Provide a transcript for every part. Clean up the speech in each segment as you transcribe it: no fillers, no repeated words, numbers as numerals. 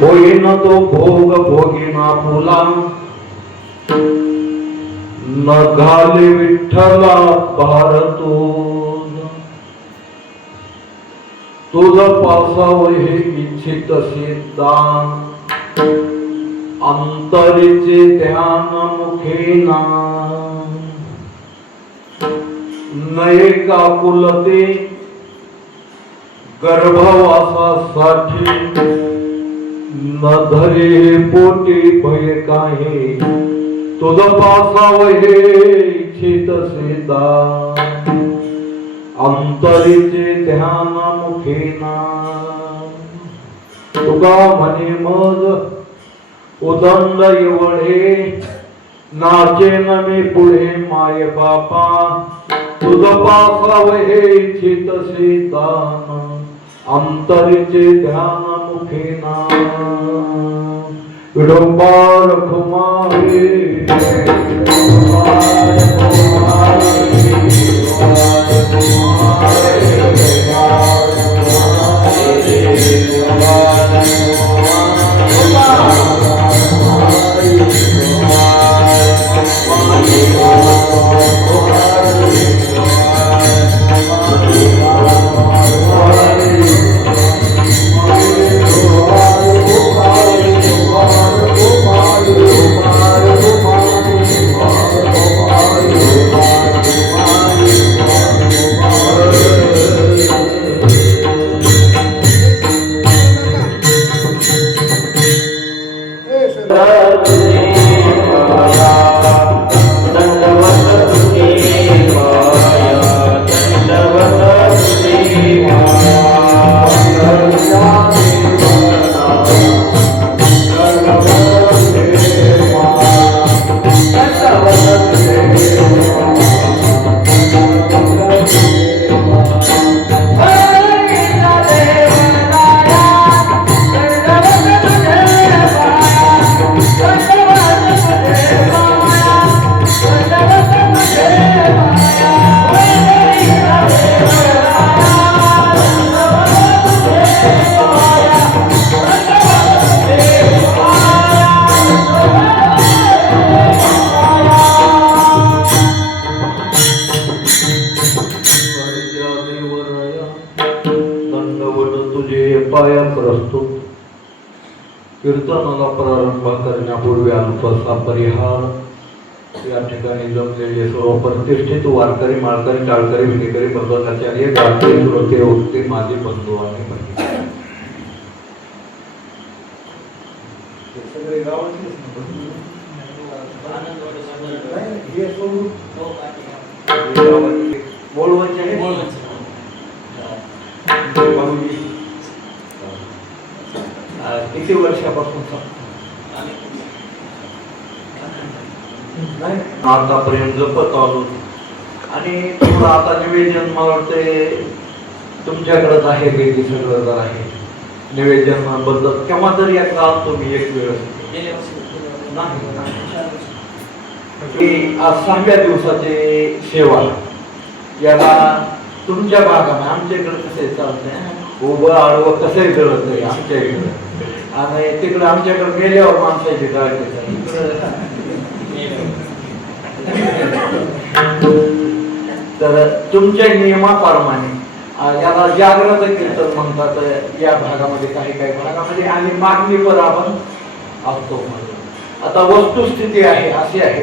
होईन तो भोग भोगिना फुला न घाले विठ्ठला भार तुझ पासाव हे इच्छित दान अंतरीचे ध्यान मुखेना नये काकुलते गर्भवासासाठी न धरे पोटी भय काही तुझ पासाव हे इच्छित अंतरीचे ध्यान मुखेना तुका म्हणे मग उदंड एवढे नाचे न मी पुढे माय बापा तुझ पासाव हे इच्छित दान अंतरीचे ध्यान मुखेना विडोबा रखुमारे कीर्तनाला प्रारंभ करण्यापूर्वी अल्पसा परिहार या ठिकाणी जमलेले सर्व प्रतिष्ठित वारकरी माळकरी टाळकरी विनेकरी बंधुआचार्य गाते श्रोते वक्ते माझे बंधू आणि किती वर्षापासून आतापर्यंत जपत आलो आणि तुम्हाला आता निवेदन मला वाटते तुमच्याकडेच आहे वेगळी सगळं आहे निवेदन बद्दल केव्हा तरी एकदा तुम्ही एक वेळ आज 6व्या दिवसाची सेवा याला तुमच्या भागाने आमच्याकडे कसे चालतंय उभं आडवं कसंही कळत नाही आमच्या इकडे आणि तिकडे आमच्याकडे गेल्यावर माणसाची काळजी तर तुमच्या नियमाप्रमाणे याला जागृत कीर्तन म्हणतात या भागामध्ये काही काही भागामध्ये आणि मागणीपर आपण असतो. आता वस्तुस्थिती आहे अशी आहे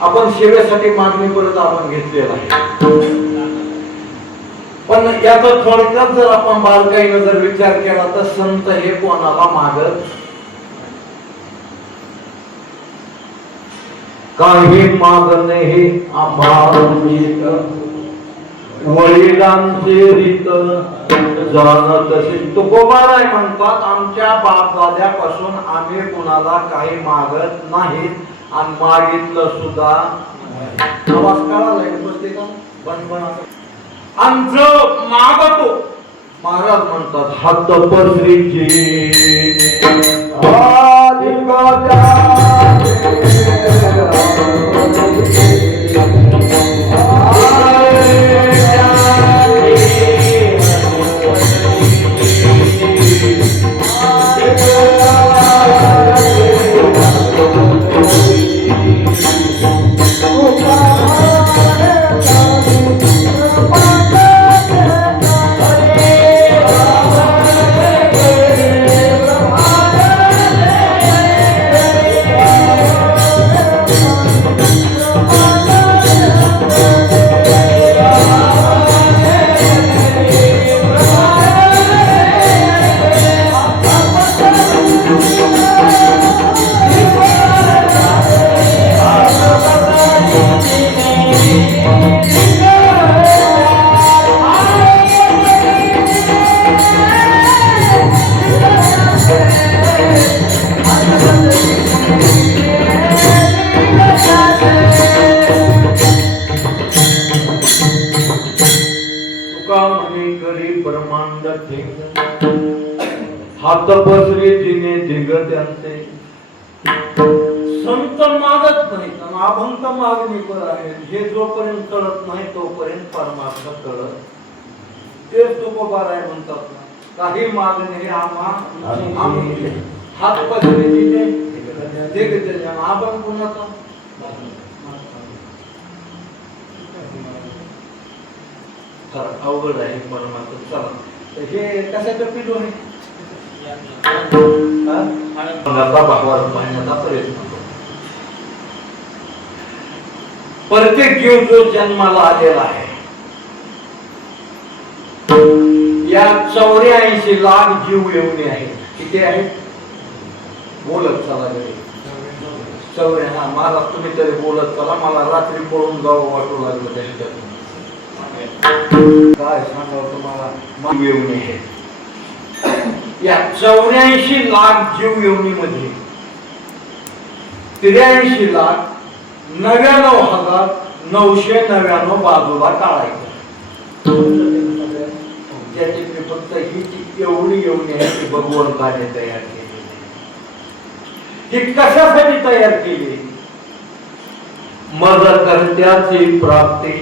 आपण सेवेसाठी मागणी परत आपण घेतलेला आहे पण याचा थोडक्यात जर आपण बारकाईने जर विचार केला तर संत हे कोणाला मागत काही मागणे हे आभाळीत वडिलांचे रीत जाणत असे तुकोबाराय म्हणतात आमच्या बापदाद्यापासून आम्ही कुणाला काही मागत नाही आणि मागितलं सुद्धा आवाज कळालाय का आमचं मागतो महाराज म्हणतात हात पसरीची Thank you. हात पसरे जिने दिगत्यांचे संत मागत नाहीत आणि अभंत मागणीवर आहेत. हे जोपर्यंत कळत नाही तोपर्यंत परमार्थ कळत. तेच तुकोबाराय म्हणतात ना, काही मागणे हे आम्ही हात पसरे जिने दिगत्यांचे. अभंग कोणाचा? अवघड आहे परमार्थ. चला हे कशाचं पिलो आहे? भावार्थ पाहण्याचा प्रयत्न करतो. प्रत्येक जीव जो जन्माला आलेला आहे या 84 लाख जीव येऊन आहेत. किती आहेत? बोलत चला घरी. 84. हा महाराज तुम्ही तरी बोलत चला. मला रात्री पळून जावं वाटू लागलं त्यांच्यातून. काय सांगावं तुम्हाला. येऊन आहे या 84 लाख जीव येवणीमध्ये 83,99,999 बाजूला टाळायचं. त्याची फक्त ही एवढी येवणी आहे की भगवंताने तयार केली. ही कशासाठी तयार केली? मदकर्त्याची प्राप्ती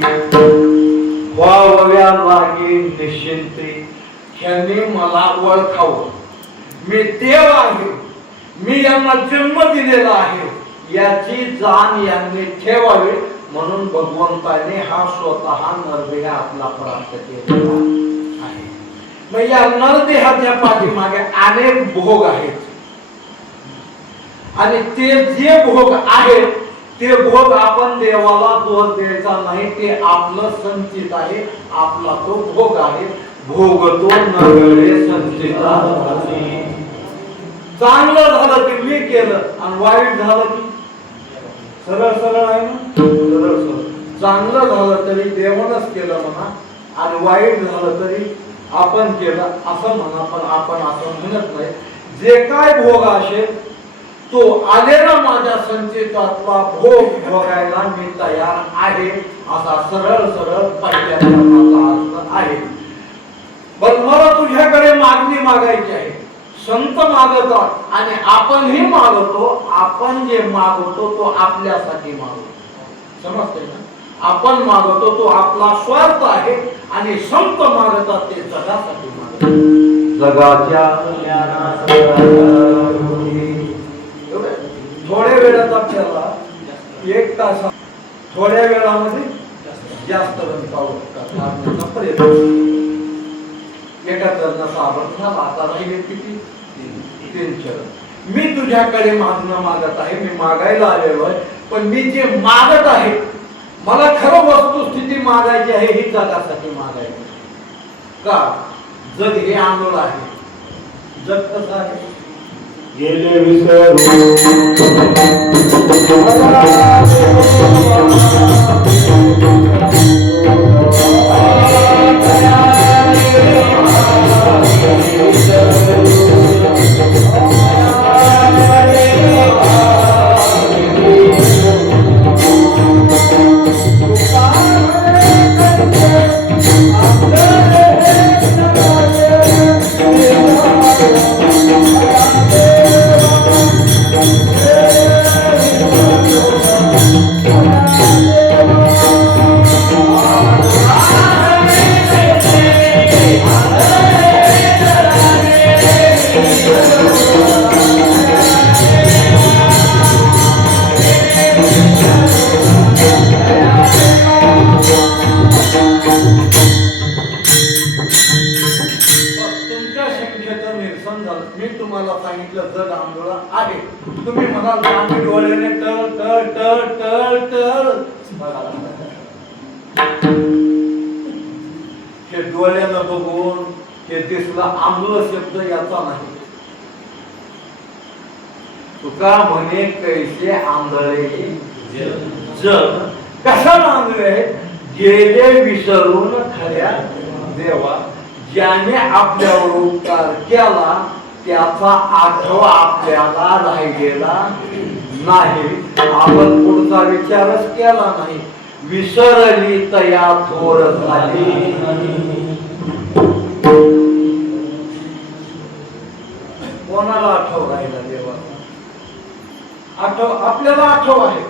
व्हाव्या लागे निश्चिंते. ह्यांनी मला ओळखावं, मी देव आहे, मी यांना जन्म दिलेला आहे याची जाण यांनी ठेवावी. म्हणून भगवंताने हा स्वतः नरदेह आपला प्राप्त केलेला आहे. मग या नरदेहाच्या पाठीमागे अनेक भोग आहेत आणि ते जे भोग आहेत ते भोग आपण देवाला दोष द्यायचा नाही. ते आपलं संचित आहे, आपला तो भोग आहे. भोगतो नगळे संचिता. चांगलं झालं की मी केलं आणि वाईट झालं की सरळ सरळ आहे ना. सरळ सरळ. चांगलं झालं तरी देवानच केलं म्हणा आणि वाईट झालं तरी आपण केलं असं म्हणा. पण आपण असं म्हणत नाही. जे काय भोग असेल तो आलेला माझ्या संचितातला भोग भोगायला मी तयार आहे असा सरळ सरळ पहिल्या अर्थ आहे. पण मला तुझ्याकडे मागणी मागायची आहे. संत मागतात आणि आपणही मागतो. आपण जे मागतो तो आपल्यासाठी मागतो. समजते ना? आपण मागतो तो आपला स्वार्थ आहे आणि संत मागतात ते जगासाठी मागतात. जगाच्या थोड्या वेळात आपल्याला 1 तास थोड्या वेळामध्ये जास्त प्रयत्न. एका चरणाचा आवर्त झाला. आता राहिले किती? 3 चरण. मी तुझ्याकडे मागणं मागत आहे. मी मागायला आलेलो आहे. पण मी जे मागत आहे मला खरं वस्तुस्थिती मागायची आहे. ही जगासाठी मागायची. का? जग हे आंदोलन आहे. जग कसं आहे? गेले विसरून मी तुम्हाला सांगितलं जग आंदोलन आहे. तुम्ही म्हणाल आम्ही डोळ्याने टळ टळ टळ टळ टळ. हे डोळ्यानं बघून हे दिसला आंदोलन शब्द याचा नाही. तुका म्हणे कैसे आंधळे जग. कशाला आंधळे? गेले विसरून खऱ्या देवा. ज्याने आपल्यावर उपकार केला त्याचा आठवा आपल्याला राहिलेला नाही. आपण पुढचा विचारच केला नाही. विसरली तया थोर झाली. कोणाला आठव राहिला देवा? आपल्याला आठव आहे.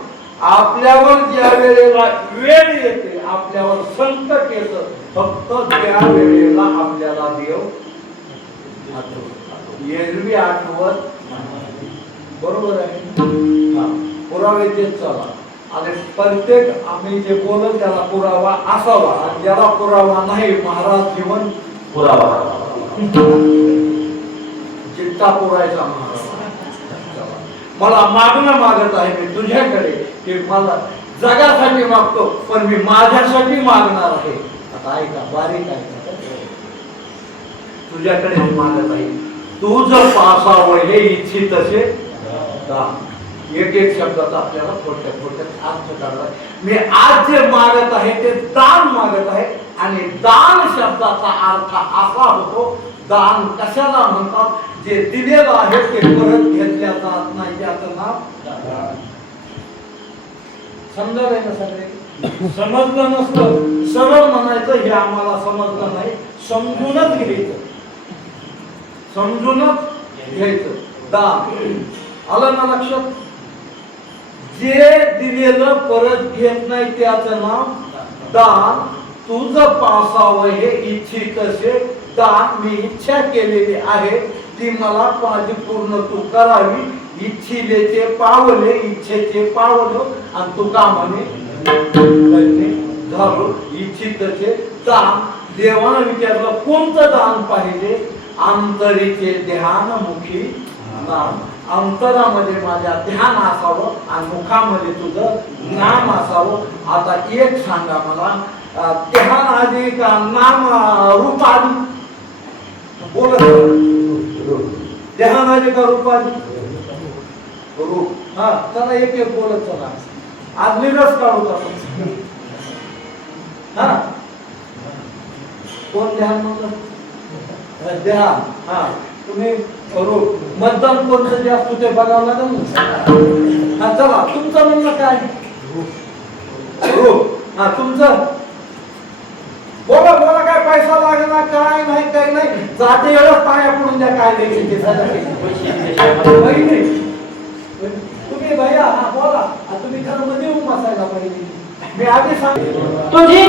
आपल्यावर ज्या वेळेला वेळ येते, आपल्यावर संकट येतं, फक्त त्या वेळेला आपल्याला देव आठवत, एरवी आठवत. बरोबर आहे. पुरावे देत चला. आणि प्रत्येक आम्ही जे बोलत त्याला पुरावा असावा, आणि ज्याला पुरावा नाही, महाराज जीवन पुरावा चित्ता पुरायचा. महाराज मला मागणं मागत आहे मी तुझ्याकडे, की मला जगासाठी मागतो, पण मी माझ्यासाठी मागणार आहे. आता ऐका, बारीक ऐका, तुझ्याकडे मागत आहे. तू जर पासावं हे इच्छित असे, एक एक शब्दाचा आपल्याला थोडक्यात अर्थ काढला. मी आज जे मागत आहे ते दान मागत आहे. आणि दान शब्दाचा अर्थ असा होतो, दान कशाला म्हणतात? जे दिलेलं आहे ते परत घेतल्या जात नाही, त्याचं नाव दान. समजलंय ना सगळे? समजलं नसतं, सरळ म्हणायचं हे आम्हाला समजलं नाही, समजूनच घ्यायचं, समजूनच घ्यायचं. दान आलं ना लक्षात? जे दिलेलं परत घेत नाही त्याचं नाव दान. तुझं पासावं हे इच्छित असे, दान मी इच्छा केलेली आहे, ती मला माझी पूर्ण तू करावी. इच्छिलेचे पावले, इच्छेचे पावलं, आणि तुका म्हणे झालो. इच्छितचे दान. देवानं विचारलं कोणतं दान पाहिजे? अंतरीचे ध्यानमुखी नाम. अंतरामध्ये माझ्या ध्यान असावं आणि मुखामध्ये तुझं नाम असावं. आता एक सांगा मला, ध्यान आधी का नाम रूप आधी? बोलत ध्यान आधी का रूप आधी? रूप. हा, चला एक एक बोलत चला. आज निरस काढू का? हा, कोण ध्यान म्हणलं? ध्यान. हा, तुम्ही रूप. मतदान कोणतं जे असतो ते बघावं लागेल ना. हा, चला तुमचं म्हणणं काय? रूप. हा, तुमचं बोला बोला. काय पैसा लागणार? काय नाही, काय नाही. जाते एवढं पाया पडून द्या. काय द्यायचे तुम्ही भैया? हा बोला. तुम्ही खरं मध्ये येऊन बसायला पाहिजे. मी आधी सांगितलं तुझी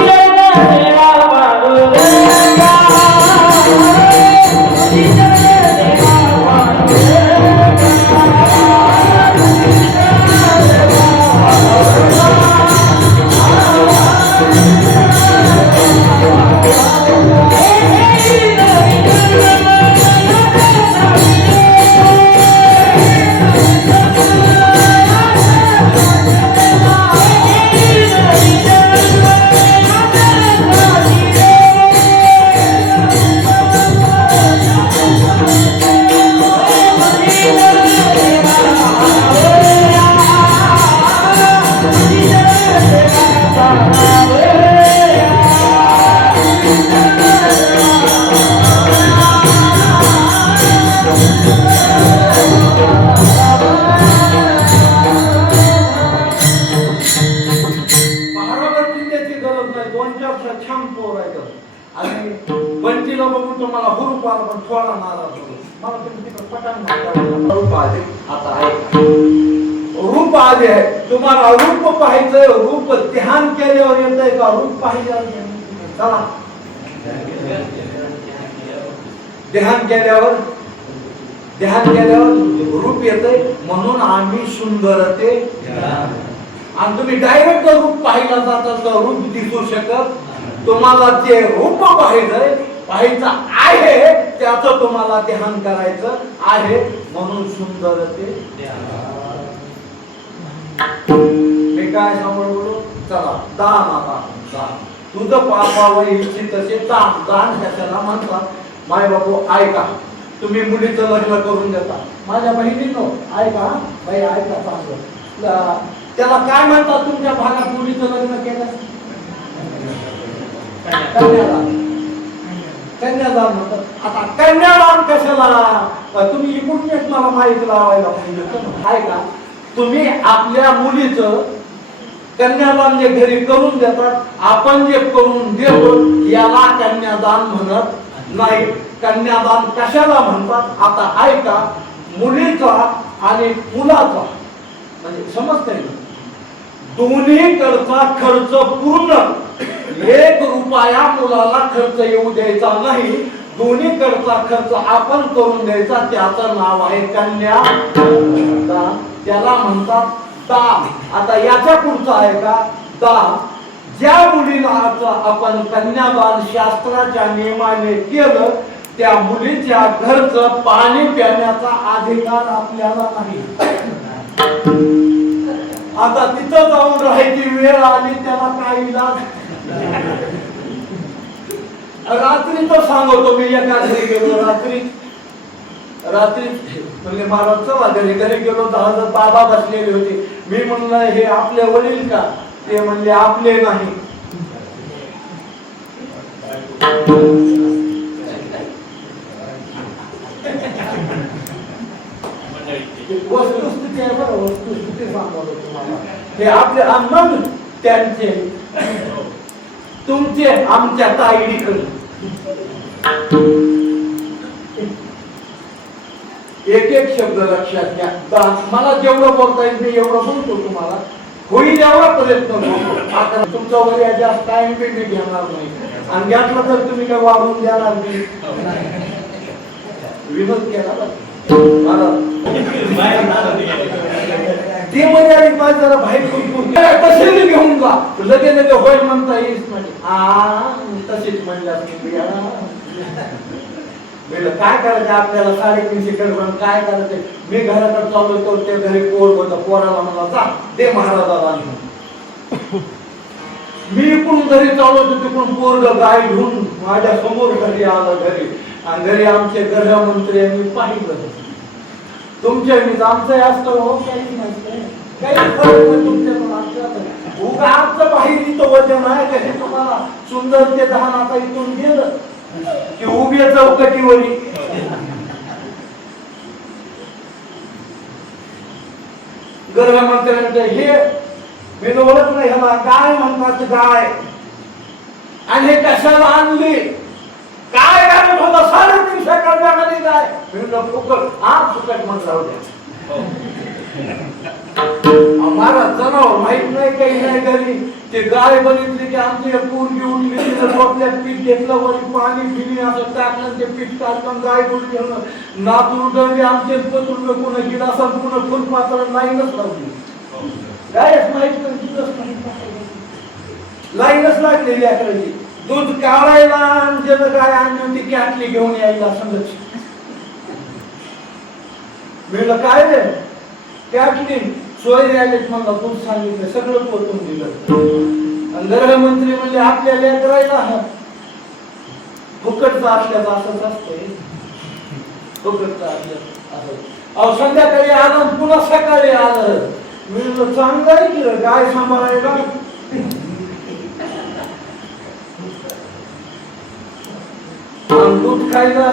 रूप आले. तुम्हाला रूप पाहायचं, रूप ध्यान केल्यावर येतंय का? रूप पाहिजे. चला ध्यान केल्यावर रूप येतंय. म्हणून आम्ही सुंदरते. आणि तुम्ही डायरेक्ट रूप पाहिला जातात तर रूप दिसू शकत. तुम्हाला जे रूप पाहायचं आहे त्याचं तुम्हाला ध्यान करायचं आहे. म्हणून सुंदरते. मी काय सांगू? चला दान. आता दान तुझं पापावर इच्छित असे दान. दान कशाला म्हणतात? माय बापू ऐका, तुम्ही मुलीचं लग्न करून देता. माझ्या बहिणीनो ऐका, बाई ऐका चांगलं. त्याला काय म्हणतात तुमच्या भागात मुलीचं लग्न केलं? कन्यादान म्हणतात. आता कन्यादान कशाला? तुम्ही इकडून एक मला माहिती लावायला पाहिजे. ऐका, तुम्ही आपल्या मुलीचं कन्यादान जे घरी करून देतात, आपण जे करून देतो याला कन्यादान म्हणत नाही. कन्यादान कशाला म्हणतात आता ऐका. मुलीचा आणि मुलाचा म्हणजे समजतंय ना, दोन्हीकडचा खर्च पूर्ण, 1 रुपया मुलाला खर्च येऊ द्यायचा नाही, दोन्हीकडचा खर्च आपण करून द्यायचा. त्याचं नाव आहे कन्यादान. त्याला म्हणतात दान. आता याच्या पुढचं आहे का दान. ज्या मुलीला आपण कन्यादान शास्त्राच्या नियमाने केलं त्या मुलीच्या घरचं पाणी पिण्याचा अधिकार आपल्याला नाही. आता तिथं जाऊन राहायची वेळ आली त्याला काय इलाज. रात्री तर सांगतो मी एका घरी गेलो, रात्री म्हणजे महाराज चला घरी गेलो तर बाबा बसलेले होते. मी म्हणलं हे आपले वडील का? ते म्हणले आपले नाही. वस्तुस्थिती आहे बरं, वस्तुस्थिती सांगतो तुम्हाला. हे आपले अन्न त्यांचे तुमचे आमच्या ताईडीकडे. एक शब्द लक्षात घ्या. मला जेवढं बोलता येईल मी एवढं बोलतो तुम्हाला. होईल एवढा प्रयत्न करतो. आता तुमचा वय जास्त टाइम बी मी घेणार नाही आणि घ्यातला तर तुम्ही काय वाढवून द्याणार नाही. विनोद केला ते मर्यादित माझं जरा बाहेर घेऊन जा लगे होय म्हणता येईल म्हणजे तशीच म्हणल्या काय करायचं आपल्याला 350 कडे काय करायचं. मी घराकडे चालू तो त्या घरी पोर होता. पोराला मला जा दे महाराजाला. मी इकडून घरी चालू होतो तिकडून पोरग गाय घेऊन माझ्या समोर घरी आलं. घरी आणि घरी आमचे गृहमंत्री यांनी पाहिलं. तुमच्या मी आमचं असतं हो काहीच नसतं. काही फरक नाही तुमच्या उगा आमचं बाहेर इथं वजन आहे कसे तुम्हाला सुंदर ते दहा आता इथून गेलं की उभ्या चौकटीवरी. गृहमंत्र्यांचे हे मी ओळख नाही ह्याला काय म्हणतात गाय आणि हे कशाला आणली काय करत होता 350 कडव्यामध्ये गाय. फुकट हा फुकट म्हणत राहू द्या. आम्हाला जनावर माहित नाही काही नाही. घरी ते गाय बघितली की आमची पोरगी उठली तिथं डोक्यात पीठ घेतलं वरी पाणी पिणी असं टाकलं ते पीठ टाकलं गाय बोलली नातू उडवली आमचे पत्र पुन्हा गिलासा पुन्हा फुलपात्र लाईनच लावली. गायच माहित नाही लाईनच लागलेली अकराची. दूध काढायला ज्यानं गाय आणली ती कॅटली घेऊन यायला समज. म्हणलं काय रे कॅटली सोय द्यायला म्हणला दूध सांगितलं सगळं पोचून दिलं. गृहमंत्री म्हणजे आपल्या लेकरायला फुकटचा असल्याचं असंच असतंय. फुकटचा असल्या असं अहो संध्याकाळी आलं पुन्हा सकाळी आलं. मी चांगलं आहे की गाय सांभाळायला. दूध खायला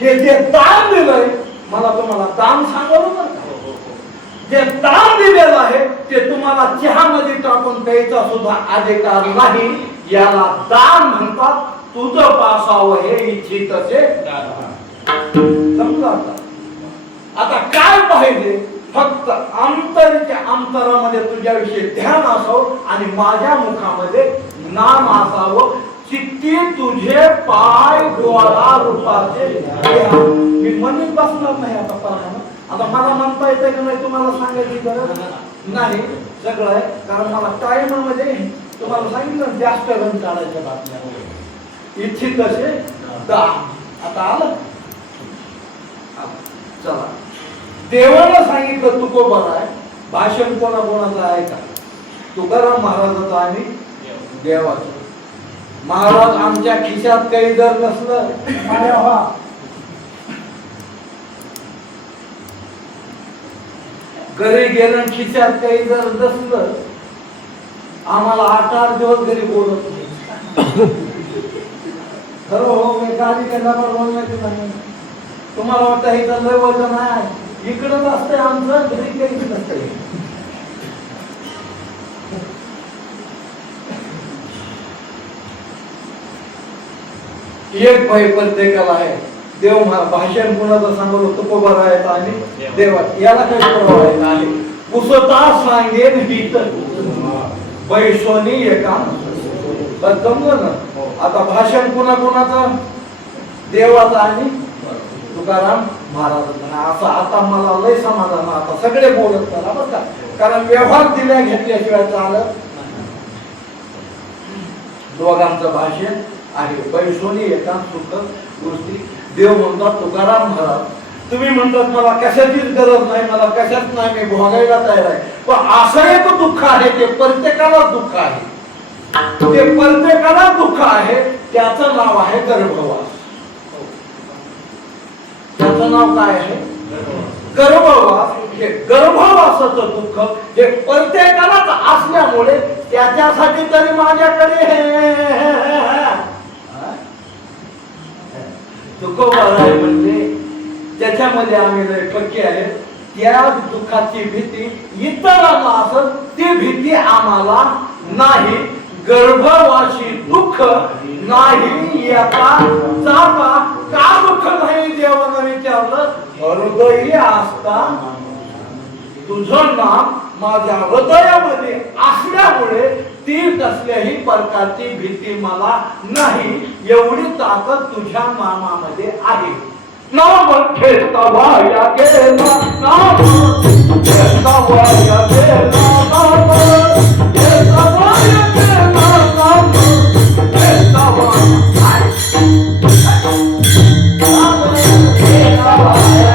हे जे दान दिलंय मला तुम्हाला दान सांगावं ना. जे दान दिलेलं आहे ते तुम्हाला चहामध्ये टाकून प्यायचा सुद्धा अधिकार नाही. याला दान म्हणतात. तुझं पासावं हे इच्छित असे समजा. आता काय पाहिजे फक्त अंतरच्या अंतरामध्ये तुझ्याविषयी ध्यान असावं आणि माझ्या मुखामध्ये नाम असावं. चित्ती तुझे पाय डोळा रूपाचे. मी म्हणत बसणार नाही आता परमानं. आता मला म्हणता येतं की नाही तुम्हाला सांगायची गरज नाही. सगळं आहे कारण मला टाइममध्ये तुम्हाला सांगितलं जास्त रन काढायच्या बातम्या इच्छित असे दान. आता आलं चला. देवाला सांगितलं तुकोबा आहे. भाषण कोणाचं आहे का? तुकाराम महाराजाचं आणि देवाचं. महाराज आमच्या खिशात काही जर नसलं घरी गेलं खिशात काही जर नसलं आम्हाला 8-8 दिवस घरी बोलत नाही. खरं हो मी गाडी केल्यावर बोलण्याची नाही. तुम्हाला वाटतं हे लय वजन आहे इकडंच असतंय आमचं घरी काहीच नसतंय. एक भय प्रत्येकाला आहे. देव भाषण कुणाचं सांगलो तुकोबा आहेत आणि देवा याला काही पुरावा नाही. पुसता सांगेन हित बैसोनी एका जमलं ना. आता भाषण कुणाचं देवाचं आणि तुकाराम महाराजांचं. असं आता मला लय समाधान. आता सगळे बोलत चला बरं का, कारण व्यवहार दिल्या घेतल्याशिवाय चालत. दोघांचं भाषण आहे. बैसोनी एका सुख गोष्टी. देव म्हणतात तुकाराम महाराज तुम्ही म्हणतात मला कशाचीच गरज नाही, मला कशाच नाही, मी भोगायला तयार आहे. पण असं एक दुःख आहे ते प्रत्येकाला दुःख आहे. ते प्रत्येकाला दुःख आहे. त्याचं नाव आहे गर्भवास. त्याचं नाव काय आहे? गर्भवास. हे गर्भवासाचं दुःख हे प्रत्येकालाच असल्यामुळे त्याच्यासाठी तरी माझ्याकडे तुकोबा म्हणजे त्याच्यामध्ये आम्ही लय पक्के आहे. त्या दुःखाची भीती इतरांना असेल ती भीती आम्हाला नाही. गर्भवासी दुःख नाही येता जाता. का दुःख नाही देवानं विचारलं. हृदय असता तुझं नाम माझ्या हृदयामध्ये असल्यामुळे ती कसल्याही प्रकारची भीती मला नाही. एवढी ताकद तुझ्या नामामध्ये आहे. नाम घेता वाया गेला, नाम घेता वाया गेला, नाम घेता वाया गेला, नाम घेता वाया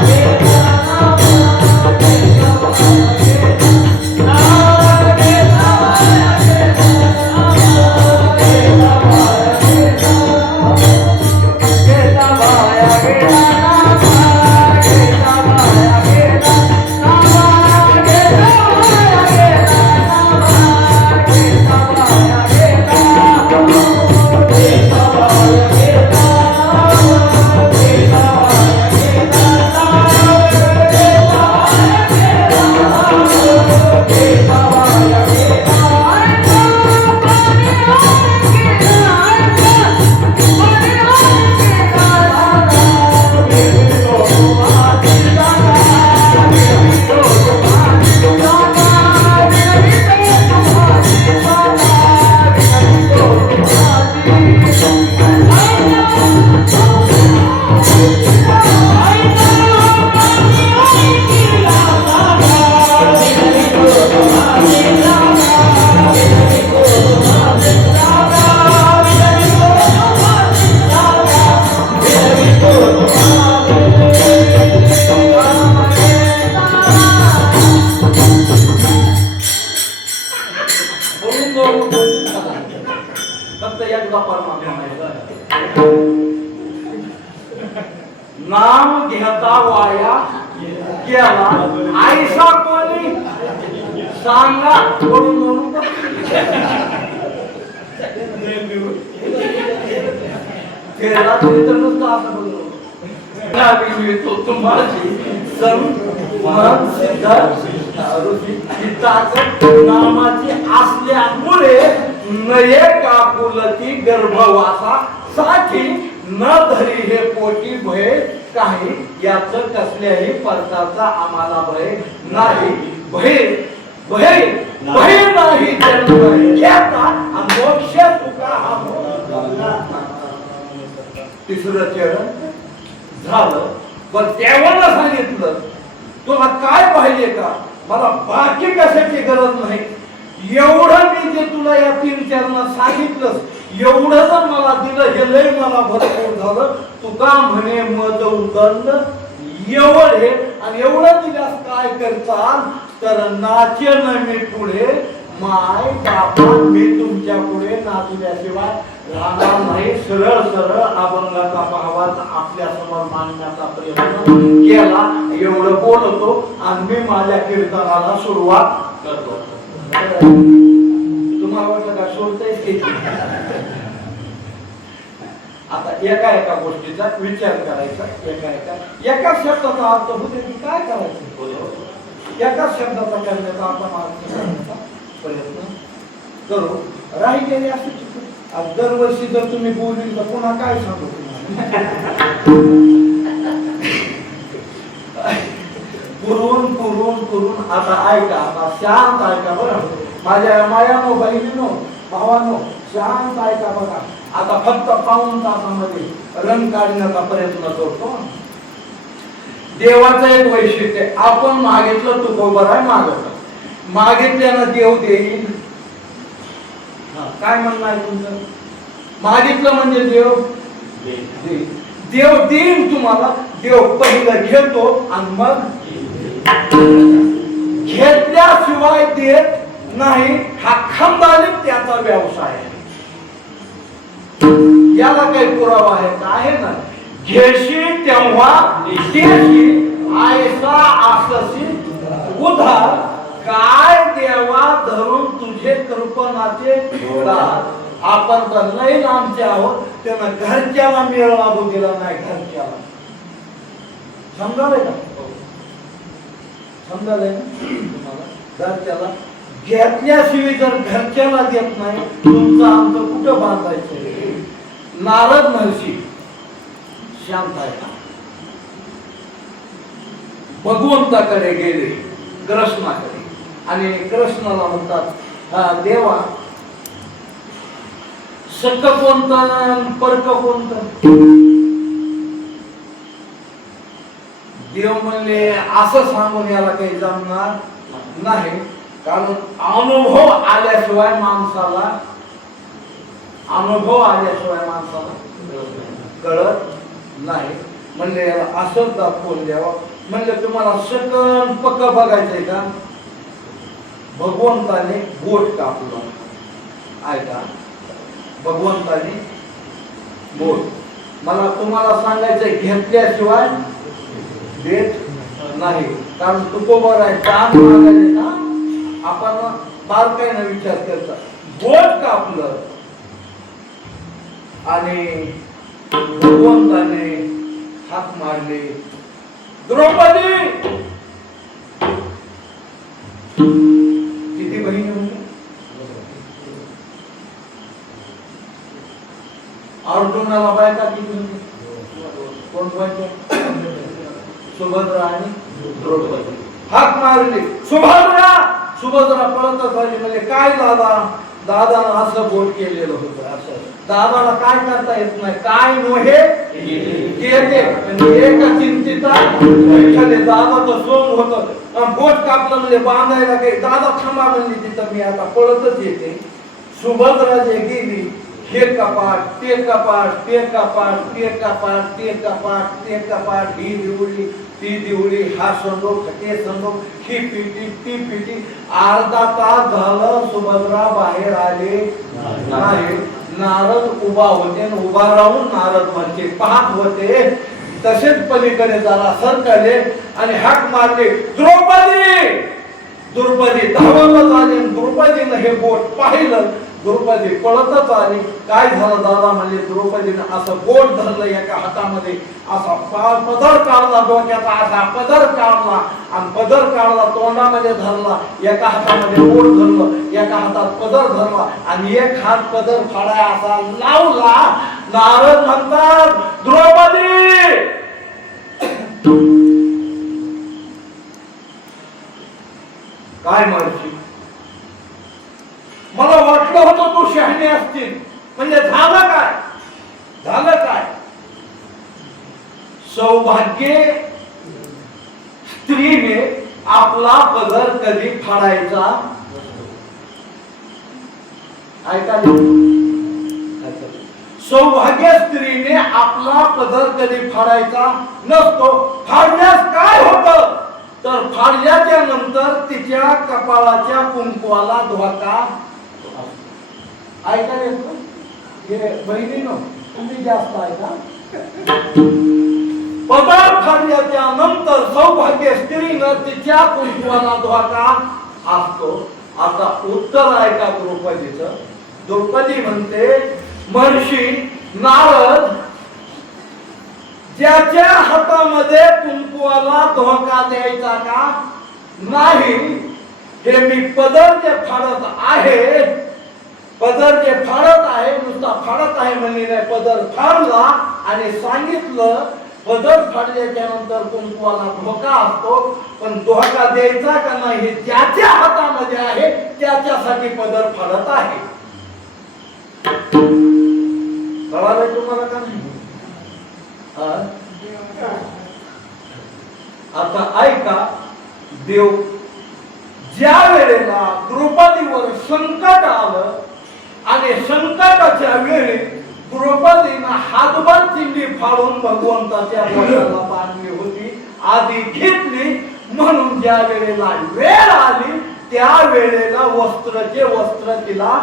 नाम घेता वाया गेला आयसा कोणी सांगा. म्हणून त्याला तरी तर नुसतं असं बोललो. नामाची असल्यामुळे नये काकुलती गर्भवासासाठी न धरी हे पोटी भय काही. याच कसल्याही प्रकारचा आम्हाला भय नाही. भय भय भय नाही जन्म मोक्ष तुका हा. तिसरं चरण झालं. पण तेव्हा सांगितलं तुला काय पाहिजे का, मला बाकी कशाची गरज नाही. एवढं मी जे तुला या 3 चरणात सांगितलं एवढं जर मला दिलं हे लय मला भरपूर झालं. तुका म्हणे मज उदंड एवढे आणि एवढं दिल्यास काय करताल तर नाचन मी पुढे माय बापा मी तुमच्या पुढे नाचल्याशिवाय राहणार नाही. सरळ सरळ अभंगाचा भावात आपल्या समोर मांडण्याचा प्रयत्न केला. एवढं बोलतो आणि मी माझ्या कीर्तनाला सुरुवात करतो. तुम्हाला वाटलं का सोडतंय? आता एका एका गोष्टीचा विचार करायचा. एका शब्दाचा अर्थ होते की काय करायचं. एका शब्दाचा करण्याचा आपण अर्थ करण्याचा प्रयत्न करू. राही गेले असे दरवर्षी जर तुम्ही बोलली तर पुन्हा काय सांगू. पुरून पुरून पुरून आता ऐका, आता शांत ऐका बरं माझ्या मायानो बहिणीनो भावानो, शांत ऐका बघा. आता फक्त पाऊण तासामध्ये रंग काढण्याचा प्रयत्न करतो. देवाचं एक वैशिष्ट्य, आपण मागितलं तू बरोबर आहे, मागितल्यानं देव देईल. काय म्हणणं आहे तुमचं? मागितलं म्हणजे देव देईल. देव देईल तुम्हाला. देव पहिलं घेतो आणि मग घेतल्याशिवाय देत नाही. हा खंडाने त्याचा व्यवसाय आहे. याला काही पुरावा आहे का? आहे ना. घेशी तेव्हा देशी ऐसा आससी उधार, काय देवा धरून तुझे कृपणाचे दार. आपण तर लई लांबचे आहोत, त्यांना घरच्याला मेळ लागू दिला नाही. घरच्याला समजालंय का? समजालंय ना तुम्हाला? घरच्याला घेतल्याशिवाय जर घरच्याला देत नाही, तुमचं आमचं कुठं बांधायचं? नारद महर्षी शांत आहे का? भगवंताकडे गेले, कृष्णाकडे, आणि कृष्णाला म्हणतात, हा देवा, सक कोणतं परक कोणतं? देव म्हणले असं सांगून याला काही जमणार नाही, कारण अनुभव आल्याशिवाय माणसाला कळत नाही. म्हणले याला असंच दाखवून द्यावं. म्हणले तुम्हाला सकल पक्क बघायचंय का? भगवंताने बोट कापलं. ऐका, भगवंताने बोट. मला तुम्हाला सांगायचं, घेतल्याशिवाय देत नाही. कारण तुकोबर आहे, दान मागायचे ना, आपण बारकाईने विचार करता. बोट कापलं आणि भगवंताने हाक मारले, द्रौपदी. किती बहिणी होती? अर्जुनाला बायका किती होती? कोण बायका? सुभद्रा आणि द्रौपदी. हाक मारली, सुभद्रा. सुभद्रा पळतच आली. म्हणजे काय दादानं असं बोट केलेलं होतं. असं दादाला काय करता येत नाही. काय नोहे येते, एका चिंतिता दादाचं सोंग होतं. बोट कापलं म्हणजे बांधायला काही. दादा थांबा म्हणली तिथं, मी आता पळतच येते. सुभद्रा जे गेली, हे कपाट ते कपाट, ते कपाट ते कपाट, ते कपाट ते कपाट, ही दिवळी ती दिवळी, हा संदोक ते संदोक, ही पिटी ती पिटी. अर्धा तास झालं, सुभद्रा बाहेर आले नाही. नारद उभा होते, उभा राहून नारद म्हणजे पाहत होते. तसेच पलीकडे जरा सरकले आणि हाक मारले, द्रौपदी. द्रौपदी धावतच आली. द्रौपदीनं हे बोट पाहिलं. द्रौपदी पळतच आली. काय झालं दादा म्हणजे? द्रौपदीनं असं बोट धरलं एका हातामध्ये, असा पदर काढला डोक्याचा, असा पदर काढला आणि पदर काढला तोंडामध्ये धरला. एका हातामध्ये बोट धरलं, एका हातात पदर धरला आणि एक हात पदर फाडाय असा लावला. नारद म्हणतात, द्रौपदी. काय महर्षी, मला वाटलं होतं तू शहाणे असतील. म्हणजे झालं काय? झालं काय? सौभाग्य स्त्रीने आपला पदर कधी फाडायचा? ऐका, सौभाग्य स्त्रीने आपला पदर कधी फाडायचा नसतो. फाडण्यास काय होतं? तर फाडल्याच्या नंतर तिच्या कपाळाच्या कुंकवाला धोका. ऐका येतो हे बहिणीनो, तुम्ही जास्त ऐका. पदर फाडल्याच्या नंतर सौभाग्य स्त्रीनं तिच्या कुंकवाला धोका असतो. आता उत्तर ऐका द्रौपदीचं. द्रौपदी म्हणते, महर्षी नारद, ज्याच्या हातामध्ये कुंकवाला धोका द्यायचा का नाही, हे मी पदर जे फाडत आहे पदर जे फाडत आहे, नुसता फाडत आहे म्हणले नाही, पदर फाडला आणि सांगितलं पदर फाडल्याच्या नंतर कुंकवाला धोका असतो, पण धोका द्यायचा का नाही हे ज्याच्या हातामध्ये आहे त्याच्यासाठी पदर फाडत आहे. कळालं तुम्हाला का नाही? आता ऐका, देव ज्या वेळेला द्रौपदीवर संकट आलं आणि संकटाच्या वेळी द्रौपदीनं हातभर चिंडी फाडून भगवंताच्या बोटाला बांधली होती, आधी घेतली, म्हणून ज्या वेळेला वेळ आली त्या वेळेला वस्त्राचे वस्त्र तिला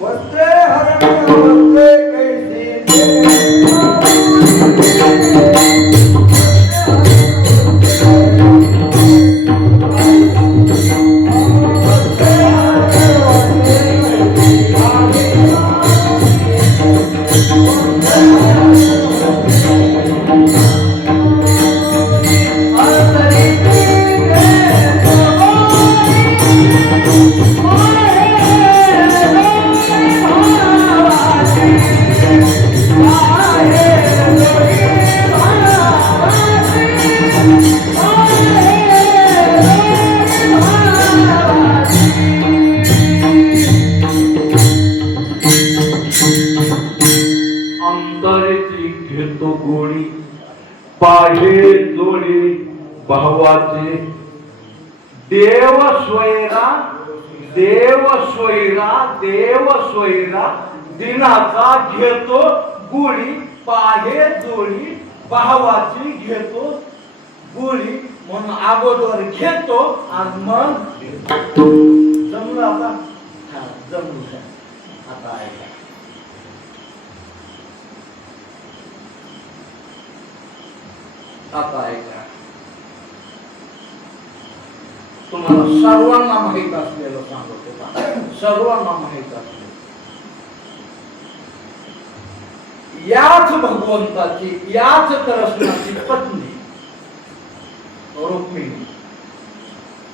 वस्त्रे हरणे वस्त्रे कैसी पाहे जोडी भावाचे देव स्वैरा देव स्वैरा देव स्वैरा दिनाचा घेतो गुढी पाहे जोडी भावाची घेतो गुढी म्हणून अगोदर घेतो आणि मग जमलं आता जमलं आता ऐका आता ऐका तुम्हाला सर्वांना माहित असलेलं सांगतो सर्वांना माहित असलेलं याच भगवंताची याच कृष्णाची पत्नी रुक्मिणी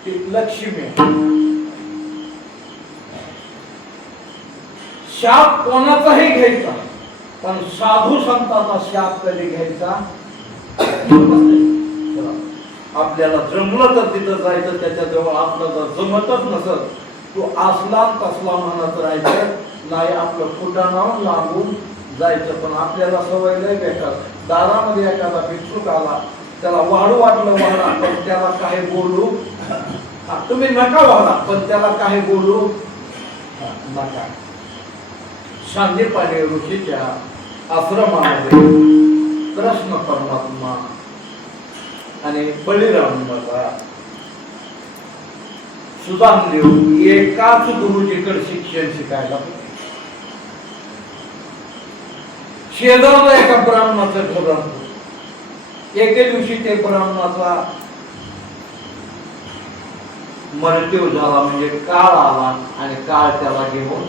ती लक्ष्मी शाप कोणाचाही घ्यायचा पण साधू संतांचा शाप कधी घ्यायचा आपल्याला जमलं तर तिथं जायचं त्याच्याजवळ आपलं जर जमतच नसत तो असला तसला म्हणत राहायचं नाही आपलं फुटाणावर लागून जायचं पण आपल्याला सवय नाही बेकार दारामध्ये एखादा भिक्षुक आला त्याला वाढू वाटलं वाढा पण त्याला काही बोलू तुम्ही नका वाढा पण त्याला काही बोलू नका. सांदीपनी ऋषीच्या आश्रमामध्ये कृष्ण परमात्मा आणि बळीराम बाबा सुदामदेव एकाच गुरुजीकडे शिक्षण शिकायला शेजारला एका ब्राह्मणाचं घर राहतो. एके दिवशी ते ब्राह्मणाचा मृत्यू झाला म्हणजे काळ आला आणि काळ त्याला घेऊन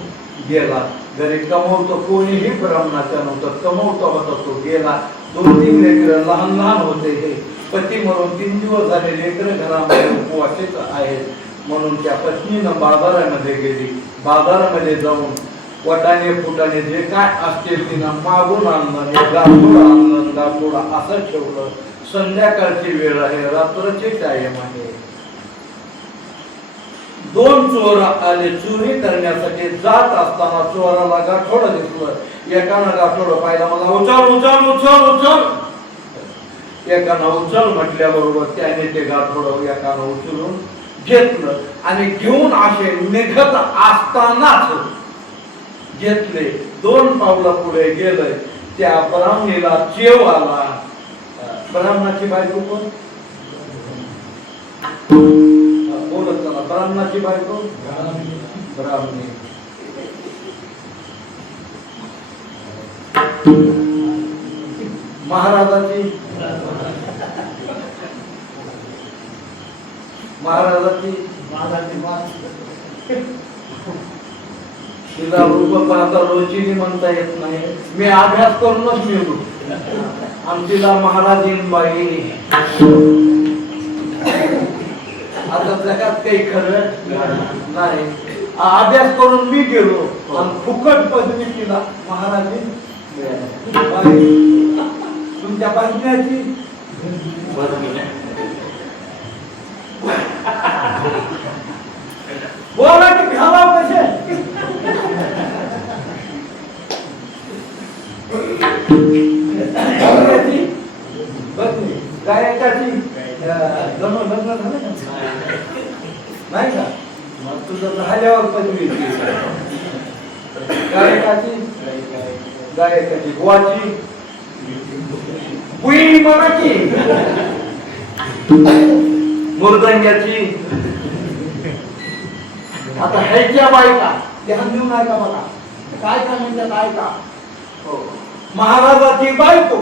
गेला. घरी कमवतो कोणीही ब्राह्मणाचा नव्हतं कमवतो होता तो गेला. 2-3 लेकरं लहान लहान होते हे पती मरून 3 दिवस झाले लेकरं घरामध्ये उपवासीच आहेत म्हणून त्या पत्नीनं बाजारामध्ये गेली. बाजारामध्ये जाऊन वटाणे फुटाणे जे काय असतील तिनं मागून आणलं गाठोड आणलं गाठोड असं ठेवलं. संध्याकाळची वेळ आहे रात्रीची टाइम आहे. 2 चोर आले चोरी करण्यासाठी जात असताना चोराला गाठोड दिसलं. एकानं गाठोड पाहिला मला उचल उचल उचल उचल एकानं उचल म्हटल्याबरोबर त्याने ते गाठोड एकानं उचलून घेतलं आणि घेऊन असे निघत असतानाच घेतले. 2 पावलं पुढे गेले त्या ब्राह्मणीला चेव आला. ब्राह्मणाची बायको कोण बोलत चला ब्राह्मणाची बायको ब्राह्मणी महाराजाची तिला रूप पाहता रोचिनी म्हणता येत नाही. मी अभ्यास करूनच मिळलो आणि तिला महाराजीन बाई. आता जगात काही खरं नाही. अभ्यास करून मी गेलो आणि फुकट पदवी तिला महाराजी तुमच्या बसण्याची बोला की घालाव कसे गायकाची लग्न झालं नाही का मग तुझं झाल्यावर पदवी गायकाची गोवाची बुई मराठी मृदंगाची आता ह्याच्या बायका ध्यान देऊन ऐका बघा काय का म्हणतात ऐका महाराजाची बायको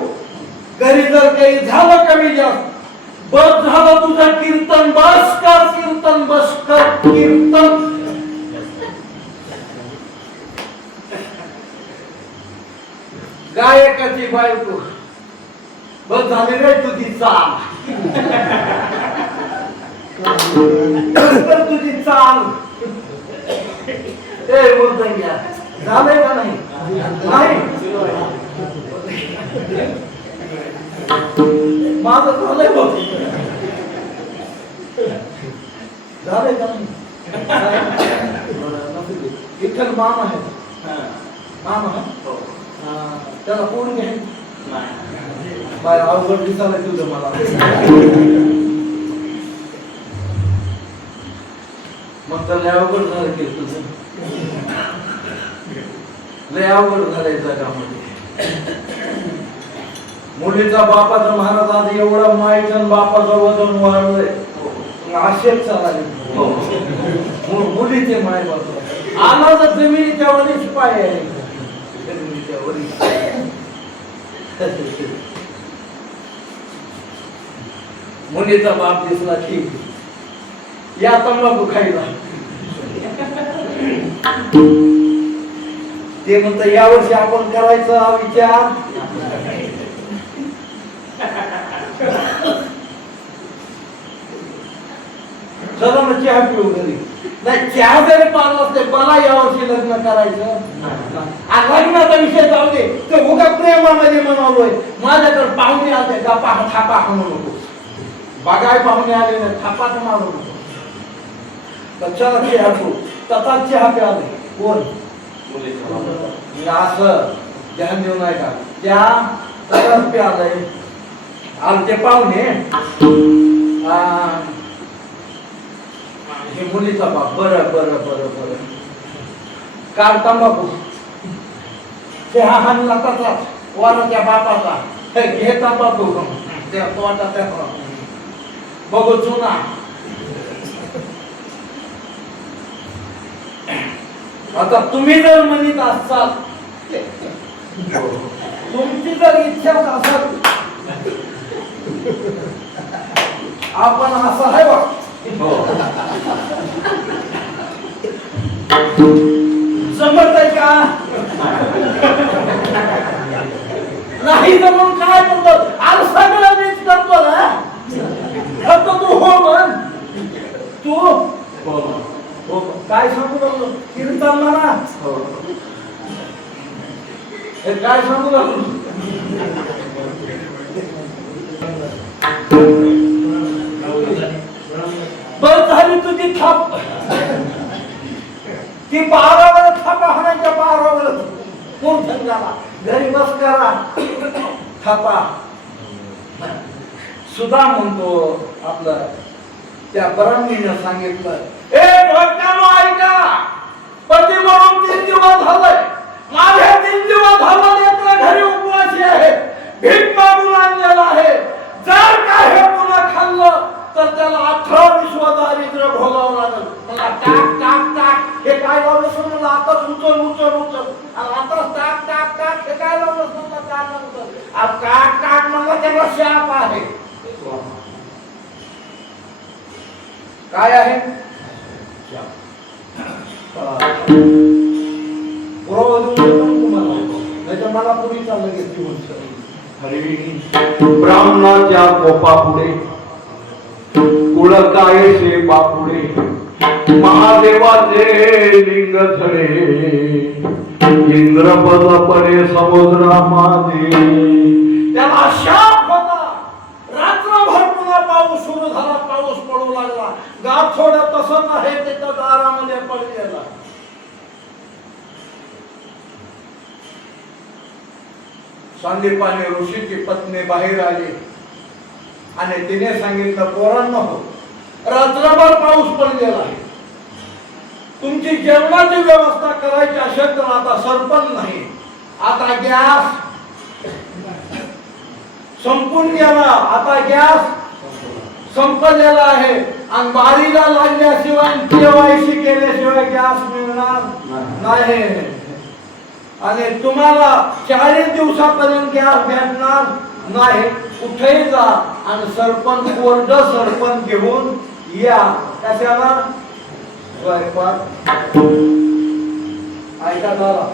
घरी जर काही झालं कमी जास्त बस झालं तुझं कीर्तन बस कर कीर्तन बस कर कीर्तन गायकाची बायको बस झाली रे तुझी चाल तुझी चाल ए मृदंग्या झालंय का नाही माझं झालंय बघ झालंय का नाही विठ्ठल मामा आहे मामा त्याला कोण घ्याय बाय अवघड दिसायला तुझं मला मग तर लय अवघड झालं की तुझं लय अवघड झालंय जगामध्ये मुलीचा बापाचा महाराज आज एवढा माईचं बापाचं वजन वाढलंय आशेच चालले मुलीचे माय बाप आला तर जमिनीच्या वरीच पाय आहे जमिनीच्या वरी मुलीचा बाप दिसला ठीक या तंबाखू खायला ते म्हणतं यावर्षी आपण करायचा विचार चला ना चहा पिऊ घरी नाही चहा जरी पाच असते मला यावर्षी लग्न करायचं लग्नाचा विषय जाऊ दे ते उगा प्रेमामध्ये म्हणालोय माझ्याकडे पाहुणे आले गप्पा थापा म्हणू नको बघाय पाहुणे आले ना थापा तर मारू नको तर चला चहा पिऊ तसा चहा प्याले कोण असं ध्यान देऊ नाही का त्या तसाच प्यालय आमचे पाहुणे हे मुलीचा बाप बरं बरं बरं बरं काल तंबाखू चहा हाणला तसाच वाराच्या बापाचा घे तंबाखू त्या तोटा त्या बघू चुना आता तुम्ही जर म्हणत असाल तुमची जर इच्छा असेल आपण असं आहे बा जमत आहे का नाही जमून काय करतो आज सगळं मीच करतो ना फक्त तू हो म्हण तू हो काय सांगू लागलो कीर्तन म्हणा काय सांगू लागलो बस झाली तुझी थाप ती 12 वर थापा हाणायच्या 12 वर कोण झाला घरी बस करा थापा सुद्धा म्हणतो आपलं त्या ब्राह्मणीने सांगितलं ए भक्तांनो ऐका पती म्हणून 3 दिवस झाले माझे 3 दिवस झाले लेकरं घरी उपवासी आहे भीक मागून आणलेला आहे जर काय हे पुन्हा खाल्लं तर त्याला 18 विश्व दारिद्र्य भोगावं लागेल मला टाक टाक टाक हे काय लावलं म्हणलं आताच उचल उचल उचल आणि आताच टाक टाक टाक हे काय लावलं म्हणलं टाक उचल आज टाक टाक म्हणलं त्याला शाप आहे काय आहे तुम्हाला मला पुढे चाललं ब्राह्मणाच्या कोपा पुढे कुळ काय शे बापुढे महादेवाचे लिंग झळे इंद्रपद पडे समुद्रामध्ये. त्याला शाप होता. रात्रभर पुन्हा पाऊस सुरू झाला, पाऊस पडू लागला. गाठोड तसं नाही त्याच्या दारामध्ये पडलेला. सांदीपानी ऋषीची पत्नी बाहेर आली आणि तिने सांगितलं, पोरांनो, रात्रभर पाऊस पडलेला आहे, तुमची जेवणाची व्यवस्था करायची असेल तर आता सरपण नाही, आता गॅस संपून गेला, आता गॅस संपलेला आहे आणि बारीला लागल्याशिवाय केवायसी केल्याशिवाय गॅस मिळणार नाही आणि तुम्हाला 40 दिवसापर्यंत गॅस भेटणार नाही. कुठेही जा आणि सरपंच कोरड सरपंच घेऊन या. कशाला? स्वयंपाक. ऐका दादा,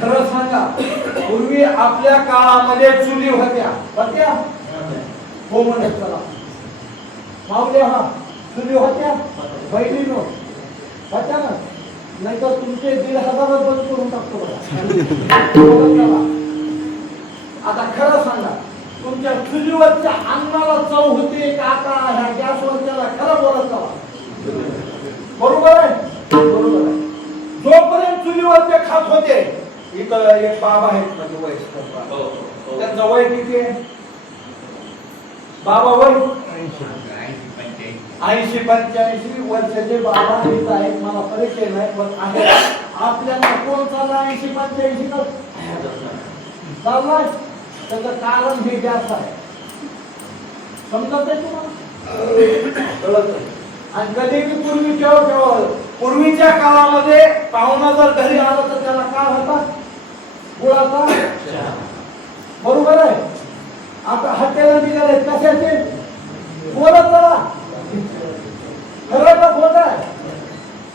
खरं सांगा, पूर्वी आपल्या काळामध्ये चुली होत्या हो म्हणत चला मावल्या, हा चुली होत्या, बहिणीनो होत्या ना, नाही तर तुमचे 1,500 बंद करून टाकतो बघा. आता खरं सांगा, तुमच्या चुलीवरच्या अन्नाला चव होते का आता ह्या गॅसवरच्याला? खरं बोलत चला. बरोबर आहे? बरोबर आहे. जोपर्यंत चुलीवरचे खात होते, इथं एक बाबा आहेत म्हणजे वयस्कर, त्यांचं वय किती आहे बाबा? वय 80-85 वर्षाचे बाबा इथं आहेत. मला परिचय नाही पण आहे. आपल्याला कोण चालला 80-85 का चाललाय? त्याचं कारण हे गॅस आहे. समजत आहे तुम्हाला? आणि कधी पूर्वी पूर्वीच्या काळामध्ये पाहुणा जर घरी आला तर त्याला काय होता? गुळाचा. बरोबर आहे? आता हॉटेल निघाले कशाचे? बोलत चला, खरं का खोट आहे?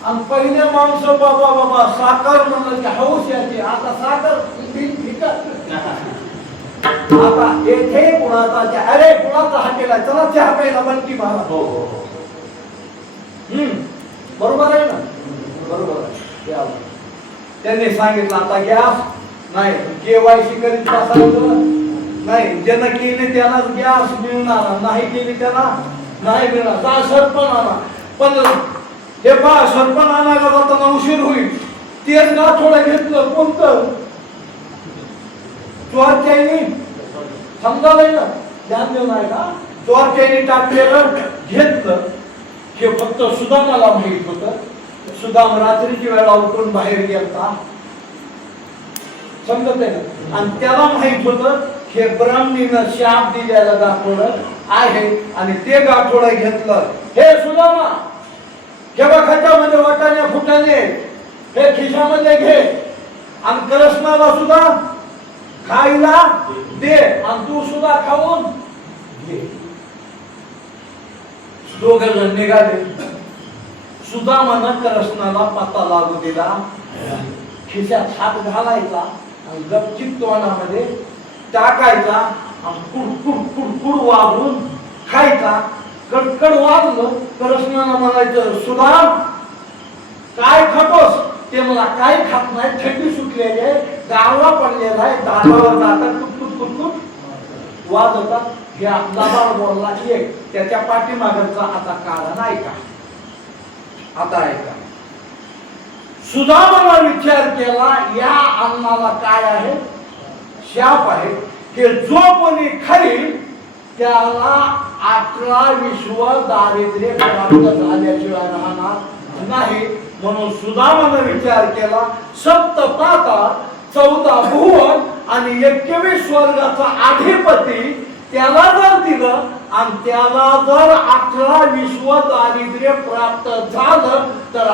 आणि पहिले माणसं बाबा साखर म्हणलं की हौस याची. आता साखर आता येथे कुणाचा, अरे कुणाचा हॉटेल आहे, चला चहा प्यायला बनकी मारा. बरोबर आहे ना? बरोबर आहे. त्यांनी सांगितलं आता गॅस नाही, केवायसी करीत बसायचं नाही. ज्यानं केली त्यालाच गॅस मिळणार, नाही केली त्याला नाही मिळणार. जा सरपण आणा. पण हे पहा, सरपण आणायला जाताना उशीर होईल. तेल ना थोडं घेतलं, कोणतं? चोरच्यानी. समजावं ना, ध्यान देऊ नाही का? चोरच्यानी टाकलेलं घेतलं. हे फक्त सुदामाला माहित होतं. सुदाम रात्रीची वेळा उठून बाहेर गेलता. समजत आहे ना? आणि त्याला माहित होतं हे ब्राह्मणीनं शाप दिलेलं गाठोड आहे आणि ते गाठोड घेतलं. हे सुदामा, हे बघाच्यामध्ये वाटाणे फुटाणे हे खिशामध्ये घे आणि कृष्णाला सुद्धा खायला दे आणि तू सुद्धा खाऊन घे. दोघे जण निघाले. सुदामानं कृष्णाला पत्ता लागू दिला. खिशात हात घालायचा आणि गपचिप तोंडामध्ये टाकायचा आणि कुडकुड कुडकुड वाजून खायचा. कडकड वाजलं, कृष्णाला म्हणायचं, सुदाम काय खातोस? ते मला काय खात नाही, थंडी सुटलेली आहे, गारवा पडलेला आहे, दातावर दातात कुटकुट कुटकुट वाजवतात. हे आपला बाळ बोलला एक, त्याच्या पाठीमागचा आता कारण ऐका. आता ऐका. सुदामाला विचार केला, या अन्नाला काय आहे? शाप आहे. हे जो कोणी खाईल त्याला 18 दारिद्र्य प्राप्त झाल्याशिवाय राहणार नाही. म्हणून सुदामानं विचार केला, 7 पाताळ 14 भुवन आणि 21 स्वर्गाचा अधिपती त्याला जर दिलं आणि त्याला जर 18 दारिद्र्य प्राप्त झालं तर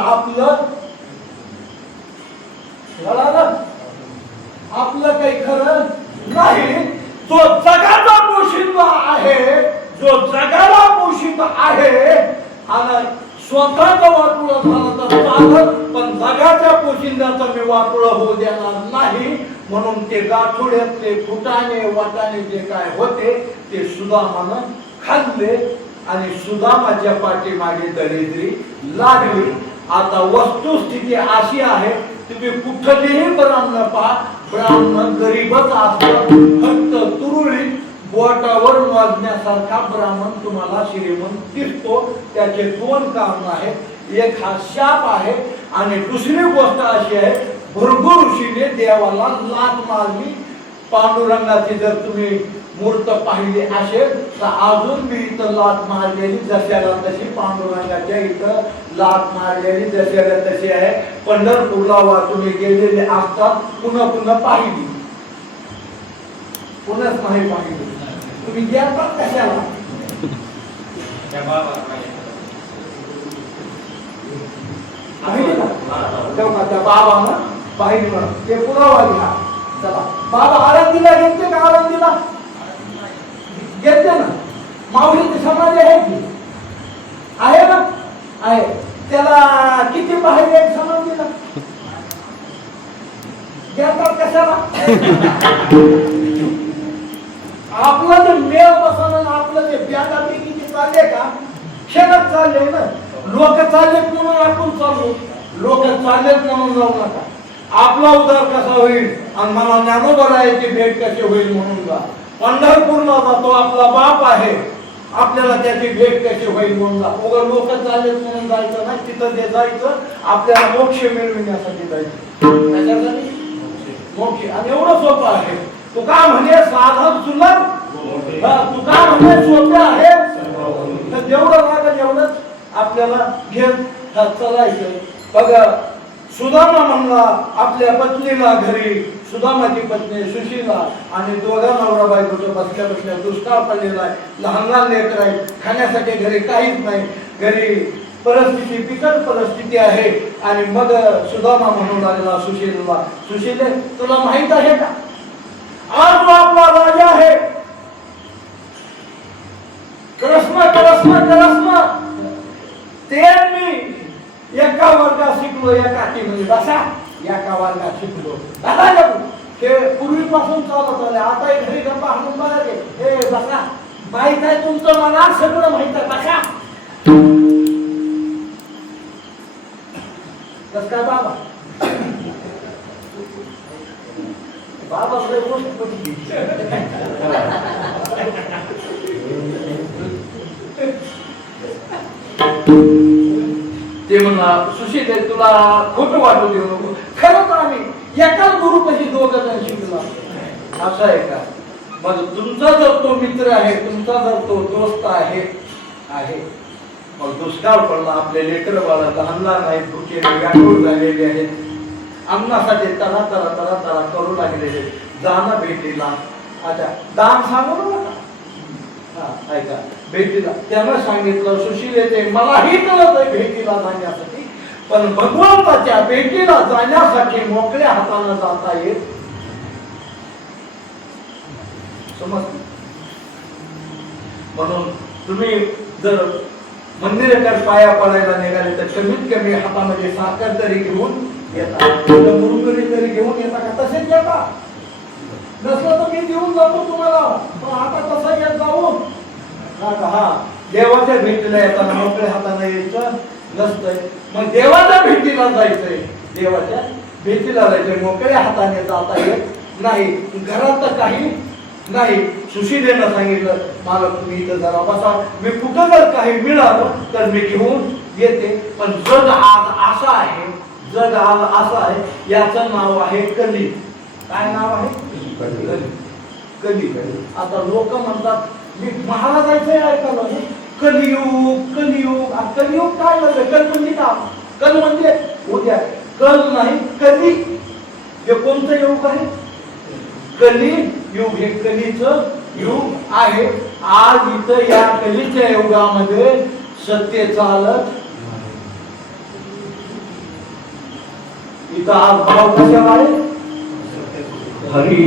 आपलं काही खरं नाही. जो जगाचा पोशिंदा आहे, जो जगाला पोषित आहे आणि स्वतःचं वाटुळं झालं तर चालत, पण जगाच्या पोशिंद्याचं मी वाटुळं होऊ देणार नाही. म्हणून ते गाठोड्यातले फुटाणे वाटाणे जे काय होते ते सुदामानं खाल्ले आणि सुदामाच्या पाठीमागे दरिद्री लागली. आता वस्तुस्थिती अशी आहे, तुम्ही कुठलेही ब्राह्मण पहा, ब्राह्मण गरीबच असतात. फक्त तुरळी बोटावर मोजण्यासारखा ब्राह्मण तुम्हाला श्रीमंत दिसतो. त्याचे दोन कारण आहेत, एक हा शाप आहे आणि दुसरी गोष्ट अशी आहे, भृगु ऋषीने देवाला लाथ मारली. पांडुरंगाची जर तुम्ही मूर्त पाहिली असेल तर अजून मी इथं लाथ मारलेली जशाला तशी, पांडुरंगाच्या इथं लाथ मारलेली जशाला तशी आहे. पंढरपूरला वा तुम्ही गेलेले असतात, पुन्हा पुन्हा पाहिली, पुन्हाच नाही पाहिली. तुम्ही गेलात कशाला? तेव्हा त्या बाबानं पाहिली म्हणून ते पुरावा घ्या. चला बाबा आळंदीला घेतले का? आळंदीला घेतले ना. माऊलीची समाधी आहे की आहे ना? आहे. त्याला किती पाहिजे समाधीला? घेतात कशाला? आपलं जे मेळ बसवणं, आपलं जे बॅगापैकी चालले का, क्षणात चालले ना. लोक चाललेत म्हणून आपण चाललो, लोक चाललेत म्हणून जाऊ नका. आपला उद्धार कसा होईल आणि मला ज्ञानोबरायाची भेट कशी होईल म्हणून जा. पंढरपूरला जातो, आपला बाप आहे, आपल्याला त्याची भेट कशी होईल म्हणून जा. उगाच लोक चाललेत म्हणून जायचं नाही. तिथं ते जायचं आपल्याला मोक्ष मिळविण्यासाठी जायचं. त्याच्यासाठी मोक्ष. आणि एवढं सोपं आहे. तू का म्हणे साधन सुलभ, तू का म्हणे सोपे आहे. जेवढं लागेल एवढंच आपल्याला घेत चालायचं. बघा सुदामा म्हणला आपल्या पत्नीला घरी, सुदामाची पत्नी सुशीला, आणि दोघा नवरा बायकोच्या बसल्या बसल्या दुष्काळ पडलेला आहे, लहान लहान लेकर आहे, खाण्यासाठी घरी काहीच नाही, घरी परिस्थिती बिकट परिस्थिती आहे. आणि मग सुदामा म्हणून लागला सुशीला, सुशीले तुला माहित आहे का, आज जो आपला राजा आहे कृष्ण कृष्ण कृष्ण, ते मी एका वर्गात शिकलो, एका म्हणजे बसा एका वर्गात शिकलो. ते पूर्वीपासून चालत आले. आता घरी गप्पा हाणून बघा ते, हे बसा माहित आहे तुमचं, मला सगळं माहित आहे, बसा. कस काय बाबा? बाबा ते म्हणा सुशील तुला खोटं वाटू देऊ नको, खरंच आम्ही एकाच गुरुपाशी दोघं जण शिकलो. असं आहे का? मग तुमचा जर तो मित्र आहे, तुमचा जर तो दोस्त आहे, मग दुष्काळ पडला, आपले लेकर बाळा लहान लहान आहेत, भुकेले व्याकुळ झालेले आहेत, अन्नासाठी तरा तरा तरा तरा करू लागलेले, जाणं भेटीला. अच्छा दान सांगू नका, ऐका भेटीला. त्यानं सांगितलं सुशील येते, मलाही कळत आहे भेटीला जाण्यासाठी, पण भगवंताच्या भेटीला जाण्यासाठी मोकळ्या हाताने जाता येत. समजलं? म्हणून तुम्ही जर मंदिराकडे पाया पडायला निघाले तर कमीत कमी हातामध्ये साखर तरी घेऊन येता, मुरुगरी तरी घेऊन येता का? तसेच येता. नसलं तर मी देऊन जातो तुम्हाला, पण आता कसं येत जाऊन हा देवाच्या भेटीला येताना मोकळ्या हाताने यायचं नसतंय. मग देवाच्या भेटीला जायचंय, देवाच्या भेटीला जायचंय, मोकळ्या हाताने जाता येत नाही. घरात तर काही नाही. सुशीलेनं सांगितलं मला तुम्ही इथं जरा बसा, मी कुठं जर काही मिळालं तर मी घेऊन येते. पण जग आज असं आहे, जग आज असं आहे, याचं नाव आहे कली. काय नाव आहे? कली. आता लोक म्हणतात मी महाराज जायचंय ऐकायला, कलियुग कलियुग. कलियुग काय झालं? कल म्हणजे का? कल म्हणजे उद्या, कल नाही कली. हे कोणतं युग आहे? कली युग. हे कलीचं युग आहे. आज इथं या कलीच्या युगामध्ये सत्य चालत इथं आज भाव कशाला आहे? हरी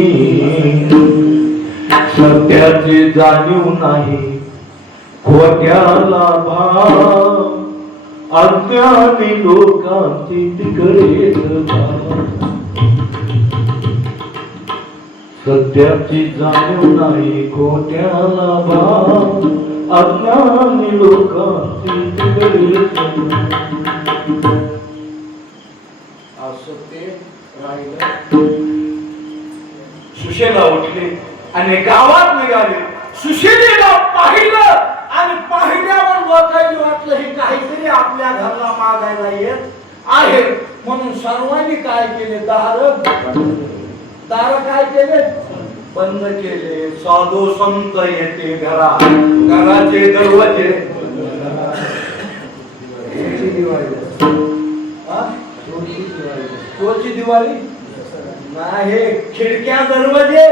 सत्याची जाणीव नाही, खोट्याला भाव, अज्ञानी लोकांची तिकडे सत्याची जाणीव नाही, खोट्याला भाव, अज्ञानी लोकांची असं ते राहिलं. सुशेला उठले आणि गावात निघाले. सुशेलीला पाहिलं आणि पाहिल्यावर लोकांनी वाटलं हे काहीतरी आपल्या घरला मागायला येत आहे म्हणून सर्वांनी काय केले, दार काय केले, बंद केले. साधू संत येते घराचे दरवाजे कोची दिवाळी नाही, खिडक्या दरवाजे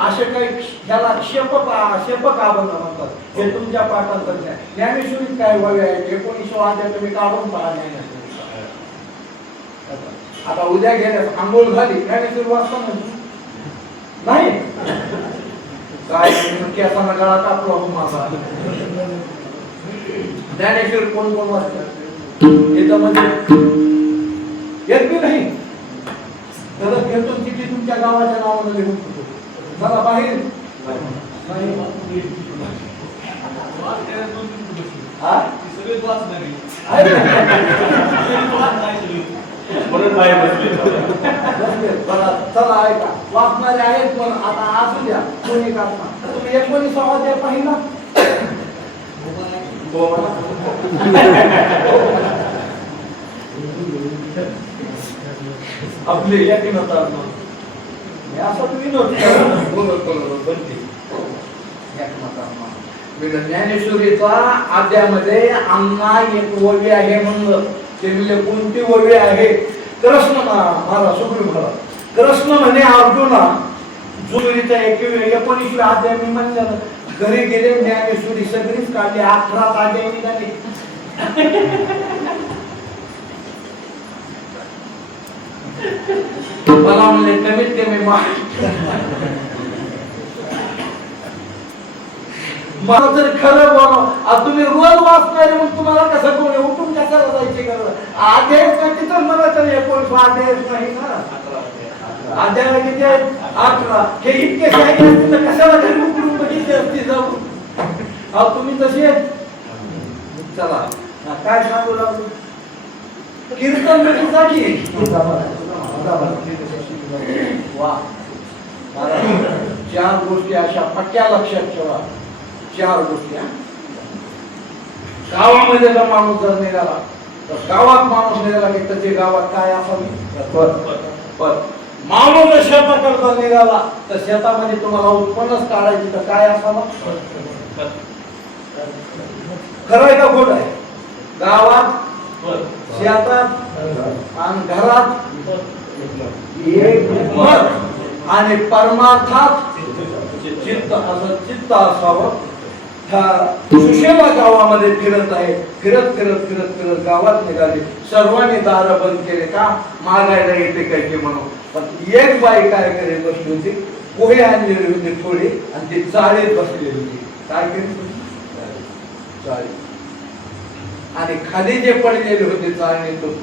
असे काही ह्याला शेपकाबंध म्हणतात. हे तुमच्या पाठांतर ज्ञानेश्वरीत काय व्हावे आहे 1900 अध्याय तुम्ही काढून पहा. आता उद्या गेल्यास आंघोळ झाली ज्ञानेश्वरी वाचता नाही काय केसांना गळा कापला हो माझा. ज्ञानेश्वर कोण कोण वाचतात याच्यामध्ये येत नाही. तर घेतो तिथे तुमच्या गावाच्या नावानं लिहून चला बाहेर चला ऐका वाचणारे आहेत पण आता असू द्या कोणी काढणार. तुम्ही 19 अध्याय पाहिला आपले ज्ञानेश्वरीचा आद्यामध्ये अन्ना एक ओवी आहे म्हणलं. ते म्हणजे कोणती ओवी आहे, कृष्ण महाराज सुग्रीव महाराज कृष्ण म्हणे अर्जुना जुगरीचा 19 अध्याय मी म्हणलं घरी गेले ज्ञानेश्वरी सगळीच काढली 18 अध्याय निघाली. मला म्हणले कमीत कमी मला जर खरं बोला तुम्ही रोज वाचणारे मग तुम्हाला कसं कोणी उठून कशाला जायची गरज. अध्याय तिथं मला तर 19 अध्याय नाही ना, अध्याय किती आहेत 18. हे इतके शाही असतील तर कशाला घरी उकडून बघितले असते जाऊन. तुम्ही तसे चला काय सांगू लागलो कीर्तन साठी वा 4 गोष्टी अशा पक्क्या लक्षात ठेवा. 4 गोष्टी. गावामध्ये जर माणूस जर निघाला तर गावात माणूस निघाला की त्याच्या गावात काय असावी. माणूस शेताकरता निघाला तर शेतामध्ये तुम्हाला उत्पन्नच काढायची तर काय असावं. खरं आहे का खोट आहे. गावात शेतात आणि घरात एक मत आणि परमार्थात चित्त असं चित्त असावं. सुशेला गावामध्ये फिरत आहे. फिरत फिरत फिरत फिरत गावात निघाले. सर्वांनी दार बंद केले का मागायला येते काय की म्हणून. पण एक बाई काय करेल बसली होती, पोहे आणलेले होते थोडे आणि ती चाळीत बसलेली होती. काय केली चाळी आणि खाली जे पडलेले होते चाळणीतून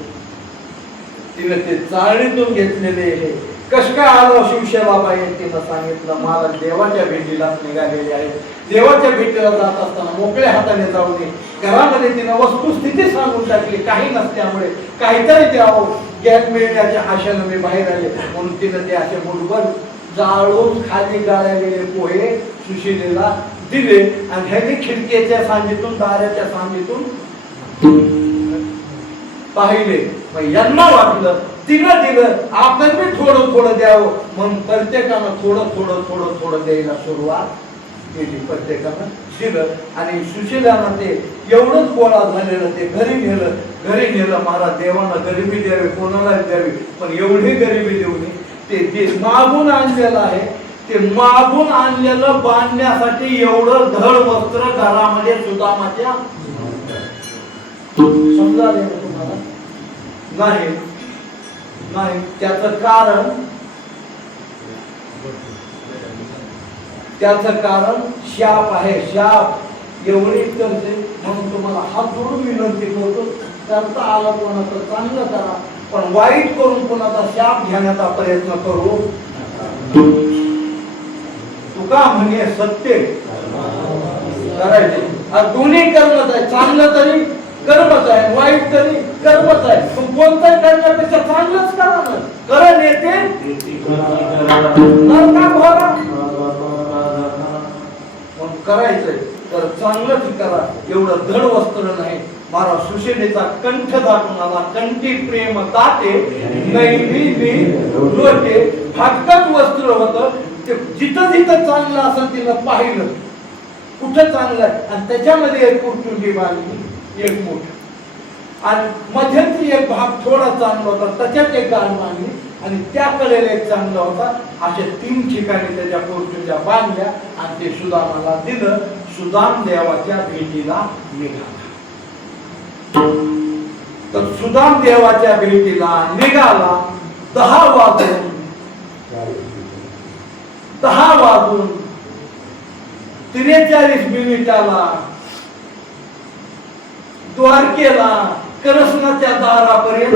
तिने ते चाळणीतून घेतलेले कस काय आलो शिवसेनाबाई तिनं सांगितलं मला देवाच्या भेटीला निघालेले आहे. देवाच्या भेटीला जात असताना मोकळ्या हाताने जाऊ नये. घरामध्ये तिनं वस्तुस्थिती सांगून टाकली काही नसल्यामुळे काहीतरी द्यावं गॅस मिळण्याच्या आशेनं मी बाहेर आले म्हणून तिनं ते असे मुठभर जाळून खाली गाळलेले पोहे सुशिलेला दिले आणि ह्याने खिडकीच्या सांगीतून दाराच्या सांगीतून पाहिले. यांना वाटलं तिनं दिलं आपण बी थोडं थोडं द्यावं म्हणून प्रत्येकानं थोडं थोडं थोडं थोडं द्यायला सुरुवात केली. प्रत्येकानं दिलं आणि सुशिलानं ते एवढंच गोळा झालेलं ते घरी नेलं. महाराज देवानं गरिबी द्यावी कोणाला द्यावी पण एवढी गरिबी देऊ नये. ते जे मागून आणलेलं आहे ते मागून आणलेलं बांधण्यासाठी एवढं धड वस्त्र घरामध्ये सुदामाच्या समजा तुम्हाला नाही. त्याचं कारण शाप आहे. शाप एवढी करते म्हणून तुम्हाला हात जोडून विनंती करतो. करता आला कोणाचं चांगलं करा पण वाईट करून कोणाचा शाप घेण्याचा प्रयत्न करू. तुका म्हणे सत्य करायचे. दोन्ही कर्मच आहे, चांगलं तरी कर्मच आहे, वाईट तरी कर्मच आहे. पण कोणतं करण्यापेक्षा चांगलंच करा ना. करण येते करायचंय तर चांगलंच करा. एवढं धड वस्त्र नाही. महाराज सुशेलीचा कंठ दाटून आला. कंठी प्रेम ताते नैनी लोटे. फाटकच वस्त्र होतं. ते जिथं जिथं चांगलं असं तिनं पाहिलं कुठं चांगलं आहे. आणि त्याच्यामध्ये एक कुरचुंडी बांधली, एक मोठ आणि मध्यंतरी एक भाग थोडा चांगला होता, त्याच्यात एक गाठ बांधली आणि त्याकडे एक चांगला होता. अशा 3 ठिकाणी त्याच्या कुरचुंड्या बांधल्या आणि ते सुदामाला दिलं. सुदाम देवाच्या भेटीला निघाला. तर सुदाम देवाच्या भेटीला निघाला 10 वाजून 43 मिनिटाला द्वारकेला कृष्णाच्या दारापर्यंत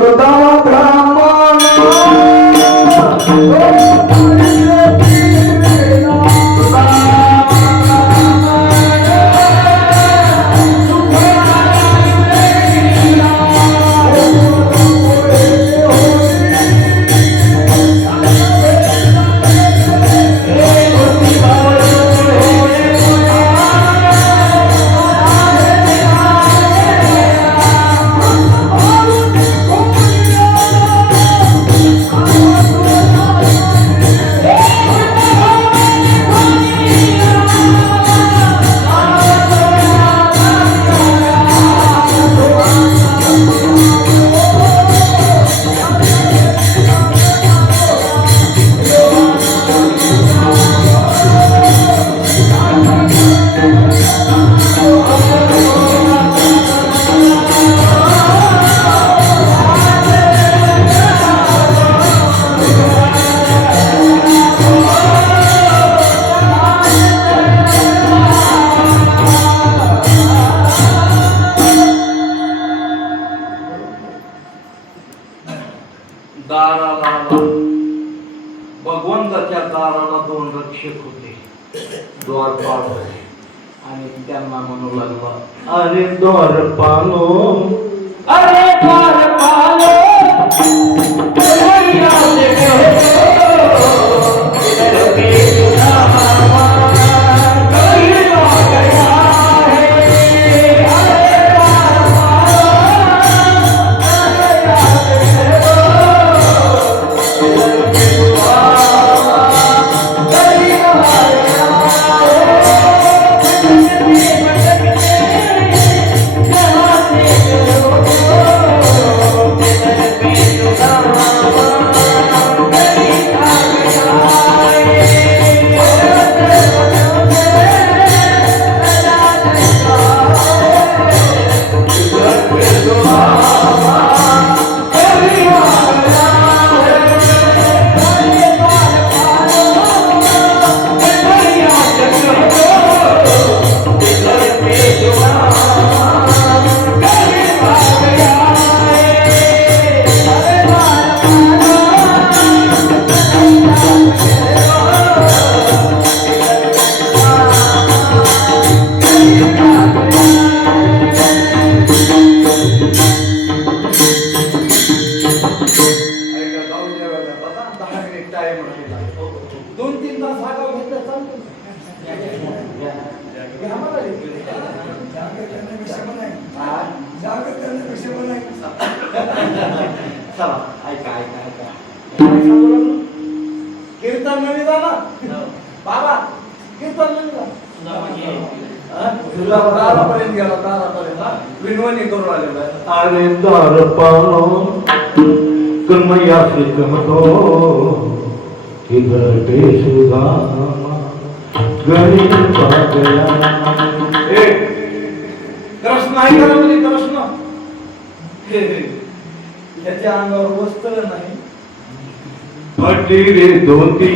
भगवंताच्या दाराला 2 रक्षक होते, द्वारपाल होते. आणि त्यांना म्हणू लागला, अरे द्वारपालो, अरे द्वारपालो, कीर्तन नवी झाला बाबा, कीर्तन नवी दारापर्यंत गेला, दारापर्यंत विनवणी करून आलेला. अरे द्वारपालो कन्हैया श्रीकमतो इधर सुदामा गरीब पागला. कृष्ण आहे का म्हणजे कृष्ण याच्या अंगावर वस्त्र नाही, फटी रे धोती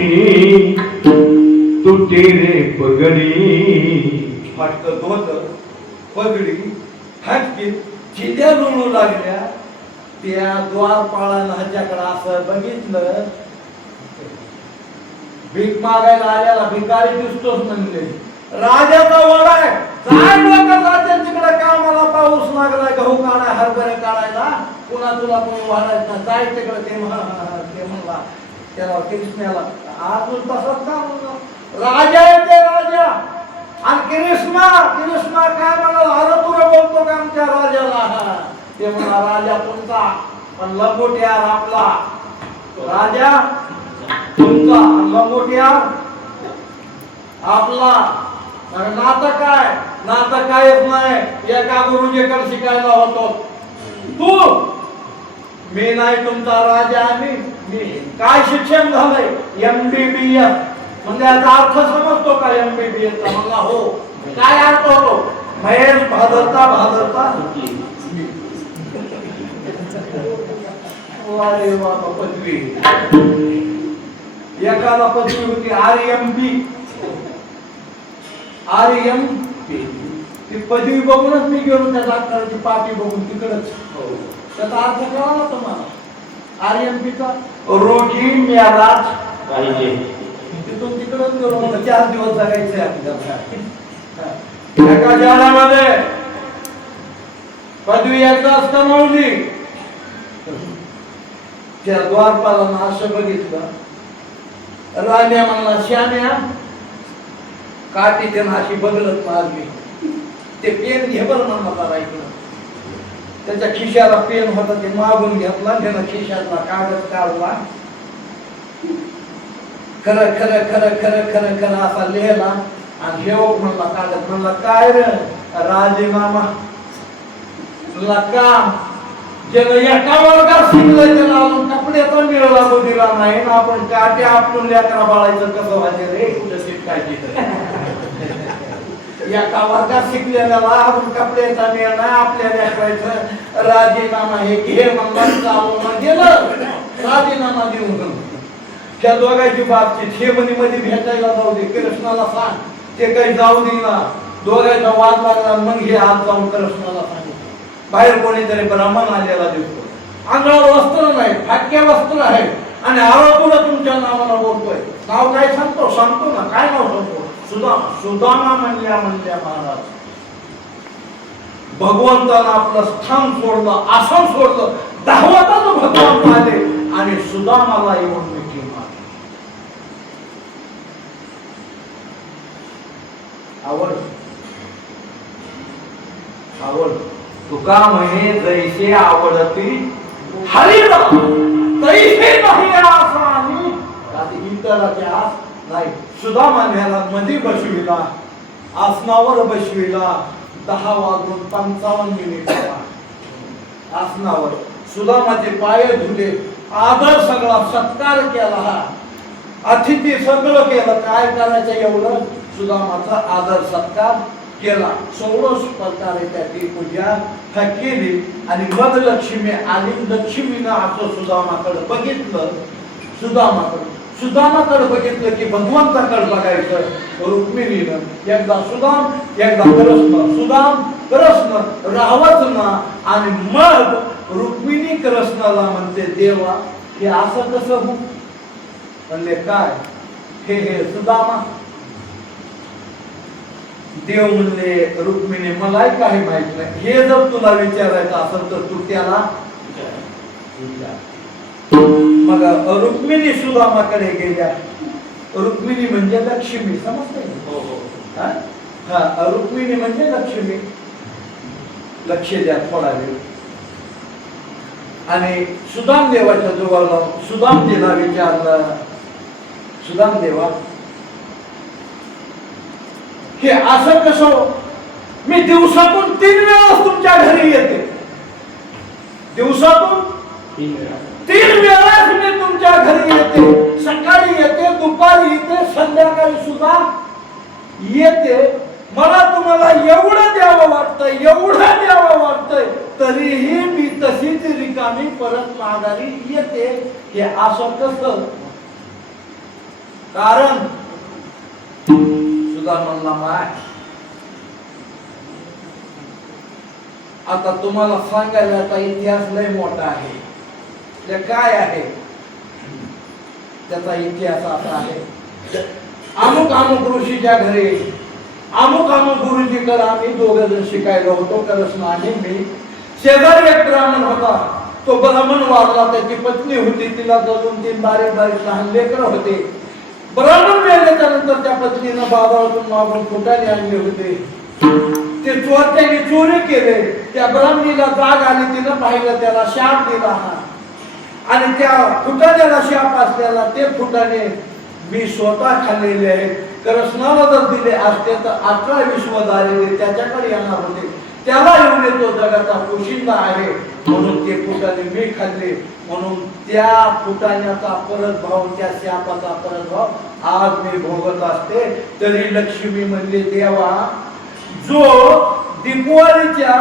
तुटी रे पगडी. फाटक धोत पगडी फाटकी चिंध्या लोळू लागल्या त्या द्वारपाळानं ह्याच्याकडे असं बघितलं, भीक मागायला आल्याला भिकारी दिसतोच म्हणले, राजाचा वाडा आहे, काय लोक जाते तिकडे कामाला, पाऊस लागलाय, गहू काढाय, हरभरे काढायला, पुन्हा तुला कोणी वाढायचं जाय तिकडे. ते म्हणला त्याला कृष्णाला, अजून तसंच का म्हणलं, राजा आहे ते राजा. आणि कृष्णा काय म्हणाला, अरे तुला बोलतो का आमच्या राजाला? ते म्हणा राजा तुमचा, पण लंगोट्यार आपला. राजा तुमचा, लंगोट्यार आपला. नातं कायच नाही. एका गुरुजीकडे शिकायला होतो तू, मी नाही तुमचा राजा. मी काय शिक्षण झालंय? MBBS. म्हणजे याचा अर्थ समजतो का MBBS चा? म्हणला हो. काय अर्थ होतो? महेश भादरता अरे बाबा, पदवी. एकाला पदवी होती RMP. ती पदवी बघूनच मी गेलो त्या डॉक्टरची पाठी बघून तिकडच. त्याचा अर्थ कळाला तुम्हाला? RMP चा रोजी म्यालाच पाहिजे. तिथून तिकडच गेलो, 4 दिवस जगायचे आपल्याला. एका जाण्यामध्ये पदवी एकदाच कमावली. त्या द्वारपालानं असं बघितलं, राण्या म्हणला, श्याम्या काठी त्यानं अशी बदलत मारली. ते पेन घे बरं म्हणला ऐकलं. त्याच्या खिशाला पेन होता, ते मागून घेतला, त्यानं खिशातला कागद काढला, खरं खरं खरं खरं खरं खरं असा लिहिला. आणि घेऊ म्हणला कागद. म्हणला काय रे राजीनामा? म्हणला काम ज्यानं एका वर्गात शिकलंय त्याला अजून कपड्याचा मेळ लागू दिला नाही ना. आपण काटे आपलं लेकरा बाळायचं कसं व्हायचं रे? कुठं शिकायची एका वर्गात शिकलेल्याला आपण कपड्याचा मेळ नाही, आपल्या लेकरायचं. राजीनामा हे घे म्हणला, चालू गेलं राजीनामा देऊन. त्या दोघांची बाबतीत हे मध्ये भेटायला जाऊ दे, कृष्णाला सांग. ते काही जाऊ दे ना, दोघांचा वाद लागला. मग हे आज जाऊन कृष्णाला सांगितलं. बाहेर कोणीतरी ब्राह्मण आलेला दिसतो, अंगावर वस्त्र नाही, फाटक्या वस्त्र आहे, आणि आरोपूला तुमच्या नावाला बोलतोय. नाव काय सांगतो ना, काय नाव सांगतो? सुदामा म्हणल्या महाराज. भगवंतानं आपलं स्थान सोडलं, आसन सोडलं, धावताच भगवान आले आणि सुदामाला येऊन मिठी मारली. आवड तुका म्हणे, जैसे आवडती हरिला तैसे नाही आसानी. इतराच्या आस नाही. सुदामाने ह्याला मध्ये बसविला, आसनावर बसविला. 10:55 आसनावर सुदामाचे पाय धुले, आदर सगळा, सत्कार केला, अतिथी सगळं केलं. काय करायचं एवढं? सुदामाचा आदर सत्कार केला. 16 प्रकारे त्याची पूजा केली. आणि मग लक्ष्मी आली. लक्ष्मीनं असं सुदामाकडे बघितलं. सुदामाकडे बघितलं की भगवंताकडे बघायचं. रुक्मिणीनं एकदा सुदाम, एकदा कृष्ण राहवत ना. आणि मग रुक्मिणी कृष्णाला म्हणते, देवा हे असं कसं हो? म्हणले काय? हे सुदामा. देव म्हणले, रुक्मिणी मलाही काही माहित नाही. हे जर तुला विचारायचं असेल तर तू त्याला मग रुक्मिणी सुदामाकडे गेल्या. रुक्मिणी म्हणजे लक्ष्मी, समजतंय? रुक्मिणी म्हणजे लक्ष्मी. लक्ष द्या थोडा वेळ. आणि सुदाम देवाच्या जवळ सुदाम देवा विचारलं, सुदाम देवा हे असं कसं? मी दिवसातून 3 वेळा तुमच्या घरी येते. दिवसातून 3 वेळा मी तुमच्या घरी येते. सकाळी येते, दुपारी येते, संध्याकाळी सुद्धा येते. मला तुम्हाला एवढं द्यावं वाटतंय, तरीही मी तशीच रिकामी परत माघारी येते. हे असं कसं? कारण सुद्धा म्हणला माय आता तुम्हाला सांगायला आता इतिहास लय मोठा आहे. ते काय आहे त्याचा इतिहास असा आहे, अमुक अमुक ऋषीच्या घरी अमुक अमुक गुरुजीकडे आम्ही दोघं जण शिकायला होतो. कृष्ण आणि मी. शेजारी एक ब्राह्मण होता. तो ब्राह्मण वारला. त्याची पत्नी होती, तिला 2-3 बारीक लहान लेकरं होते. ब्राह्मण मेल्याच्या नंतर त्या पत्नीनं बाजारातून मागून फुटाणे आणले होते. ते चोरट्याने चोरी केले. त्या ब्राह्मणीला जाग आली, तिनं पाहिलं, त्याला शाप दिला. आणि त्या फुटाण्याला शाप असलेला ते फुटाणे मी स्वतः खाल्लेले आहेत. कृष्णाला जर दिले असते तर 18 विश्व झालेले त्याच्याकडे येणार होते. त्याला येऊन येतो, जगाचा पोशिंदा आहे म्हणून ते फुटाणे मी खाल्ले. म्हणून त्या फुटाण्याचा परत भाव, त्या शापाचा परत भाव आज मी भोगत असते. तरी लक्ष्मी म्हणले, देवा जो दीपवाळीच्या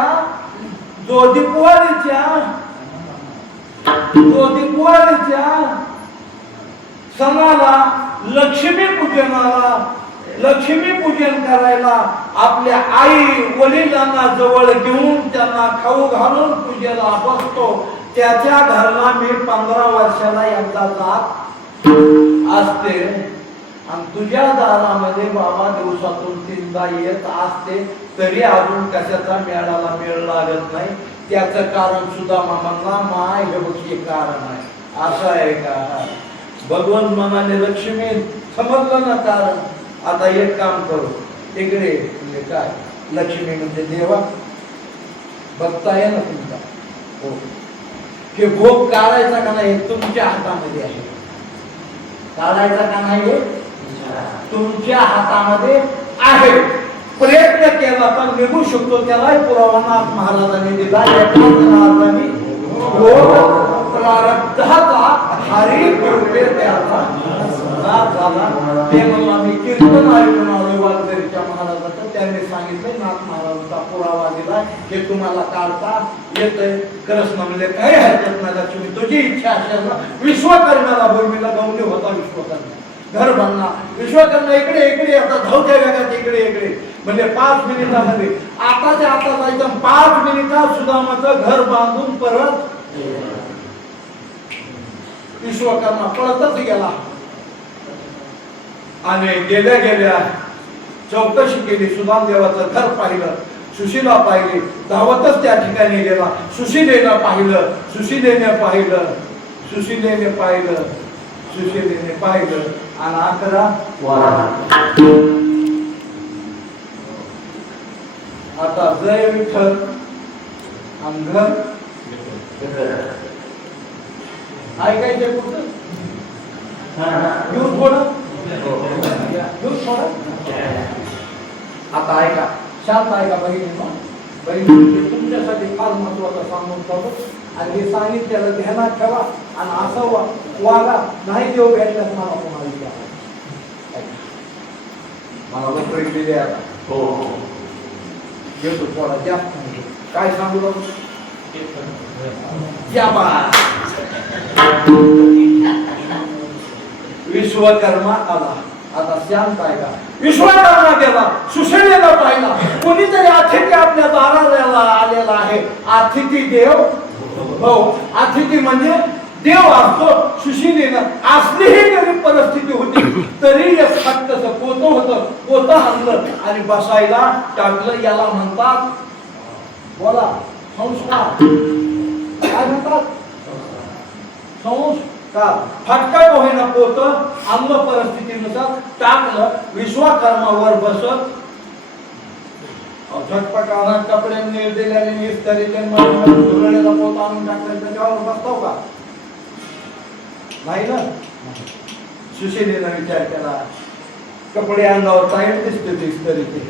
सणाला लक्ष्मी पूजन करायला आपल्या आई वडिलांना जवळ घेऊन त्यांना खाऊ घालून पूजेला बसतो. त्याच्या घरला मी 15 वर्षाला एकदा जात असते. आणि तुझ्या दारामध्ये बाबा दिवसातून 3दा येत असते. तरी अजून कशाचा मेळ लागत नाही. त्याचं कारण सुद्धा मामांना माय हे बघी कारण आहे. असं आहे का? भगवंत म्हणाले, लक्ष्मी समजलं ना कारण. आता एक काम करू, इकडे म्हणजे काय, लक्ष्मी म्हणजे देवा बघताय ना तुमचा, हो हे भोग काढायचा का नाही तुमच्या हातामध्ये आहे. काढायचा का नाही तुमच्या हातामध्ये आहे. प्रयत्न केला तर निघू शकतो. त्यालाही पुरावा नाथ महाराजांनी दिला. महाराजांनी प्रारब्धाचा हरी कृपे त्याचा झाला. ते म्हणून आम्ही कीर्तन ऐकून आलो वालदेवीच्या महाराजाचं. त्यांनी सांगितलं नाथ महाराजांचा पुरावा दिला, हे तुम्हाला काढता येतंय. कृष्ण म्हणजे काय हरकत नाही लक्ष्मी, तुझी इच्छा असेल ना. विश्वकर्म्याला भूमीला गौरी होता विश्वकर्मा, घर बांधणार विश्वकर्मा इकडे इकडे आता धावत्या वेगात इकडे म्हणजे 5 मिनिटामध्ये आताच्या आता जायचं. 5 मिनिटात सुदामाचं घर बांधून परत विश्वकर्मा पळतच गेला. आणि गेल्या चौकशी केली. सुदामदेवाचं घर पाहिलं, सुशीला पाहिली, धावतच त्या ठिकाणी गेला. सुशीलेने पाहिलं आणि 11 आता जय विठ्ठल आणि घर ऐकायचे कुठं घेऊ थोडं. आता ऐका, शांत ऐका बहिणी, तुमच्यासाठी फार महत्वाचं सांगून ठेवतो. आणि हे सांगितलेलं ध्यानात ठेवा आणि असं वागा. नाही देव भेटल्यास मला कोणाला मला लोक दिले आता. हो घेतो थोडा जास्त नाही. काय सांगू लागतो विश्वकर्मा आला. आता शांत आहे का? विश्वकर्मा गेला, सुशीलेला पाहिला. कोणीतरी अतिथी आपल्या दाराला आलेला आहे. अतिथी देव, हो अतिथी म्हणजे देव असतो. सुशीलेला असलीही जरी परिस्थिती होती तरी एक फटकसं पोतं आणलं आणि बसायला टाकलं. याला म्हणतात, बोला संस्कार. काय म्हणतात? संस्कार. फटका होईना पोत आणलं, परिस्थितीनुसार टाकलं. विश्वकर्मावर बसत झटपट कपडे दिल्याने धुरण्याचा पोत आणून टाकलं. त्याच्यावर बसतो का? नाही ना. सुशीलेला विचार केला, कपडे अंगावर टाईट दिसते,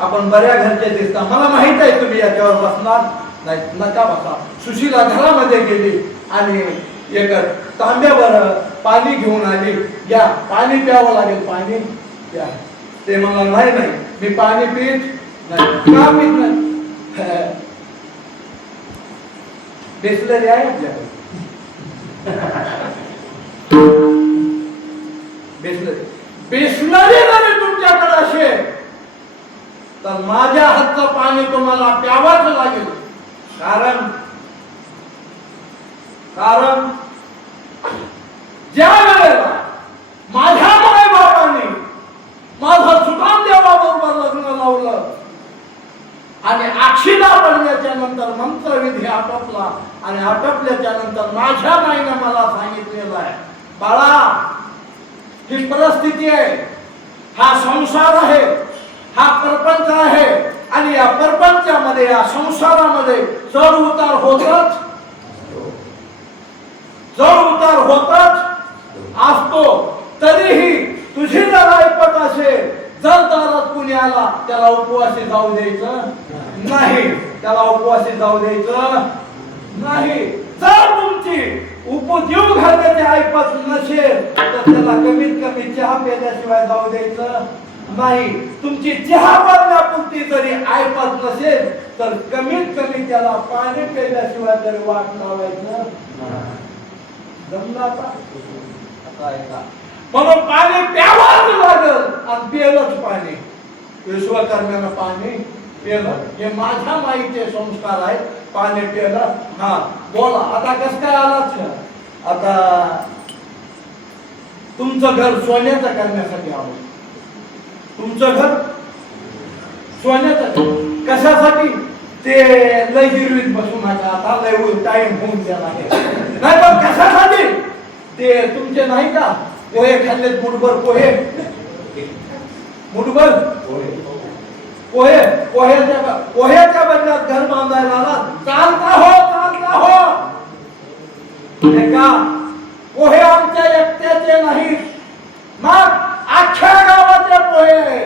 आपण बऱ्या घरचे दिसता, मला माहित आहे तुम्ही याच्यावर बसणार नाही, नका बसा. सुशीला घरामध्ये गेली आणि एक तांब्यावर पाणी घेऊन आली. या पाणी प्यावं लागेल, पाणी प्या. ते म्हणलं नाही मी पाणी पीत नाही. का पीत नाही? बिसलरी आहे आपल्याकडे. बिसलरी जरी तुमच्याकडे असेल तर माझ्या हातचं पाणी तुम्हाला प्यावाच लागेल. कारण कारण ज्या वेळेला माझ्या माय बाबांनी माझं सुकाम देवाबरोबर लग्न लावलं आणि अक्षिदा पडल्याच्या नंतर मंत्रविधी आटोपला आणि आटोपल्याच्या नंतर माझ्या माईने मला सांगितलेलं आहे, बाळा ही परिस्थिती आहे, हा संसार आहे, हा प्रपंच आहे आणि या प्रपंचामध्ये या संसारामध्ये चढ उतार होतच असतो. तरीही तुझी जर ऐपत असेल, जर दारात कुणी आला त्याला उपवासी जाऊ द्यायचं नाही, त्याला उपवासी जाऊ द्यायचं नाही. जर तुमची उपजीव घालण्याची ऐपत नसेल तर त्याला कमीत कमी चहा प्यायल्याशिवाय जाऊ द्यायचं नाही. तुमची चहा बनण्यापुरती जरी ऐपत नसेल तर कमीत कमी त्याला पाणी प्यायल्याशिवाय तरी वाट लावायचं. जमलं आता? ऐका, म्हणून पाणी प्यावंच लागल आणि पेलच पाणी. विश्वकर्म्यानं पाणी पेलं, हे माझ्या माईचे संस्कार आहेत. पाणी पेलं. हा बोला आता कसं काय आलाच? आता तुमचं घर सोन्याचं करण्यासाठी आलो. तुमचं घर सोन्याचं कशासाठी? ते लय हिरवीत बसू नका, आता लय टाइम होऊन गेला नाही, पण कशासाठी? ते तुमचे नाही का पोहे खाल्लेत, मुठभर पोहे, मुठभर पोहे, पोह्याच्या बदल्यात घर बांधायला आला. चालता हो का? पोहे आमच्या एकट्याचे नाहीत, मग अख्ख्या गावाचे पोहे.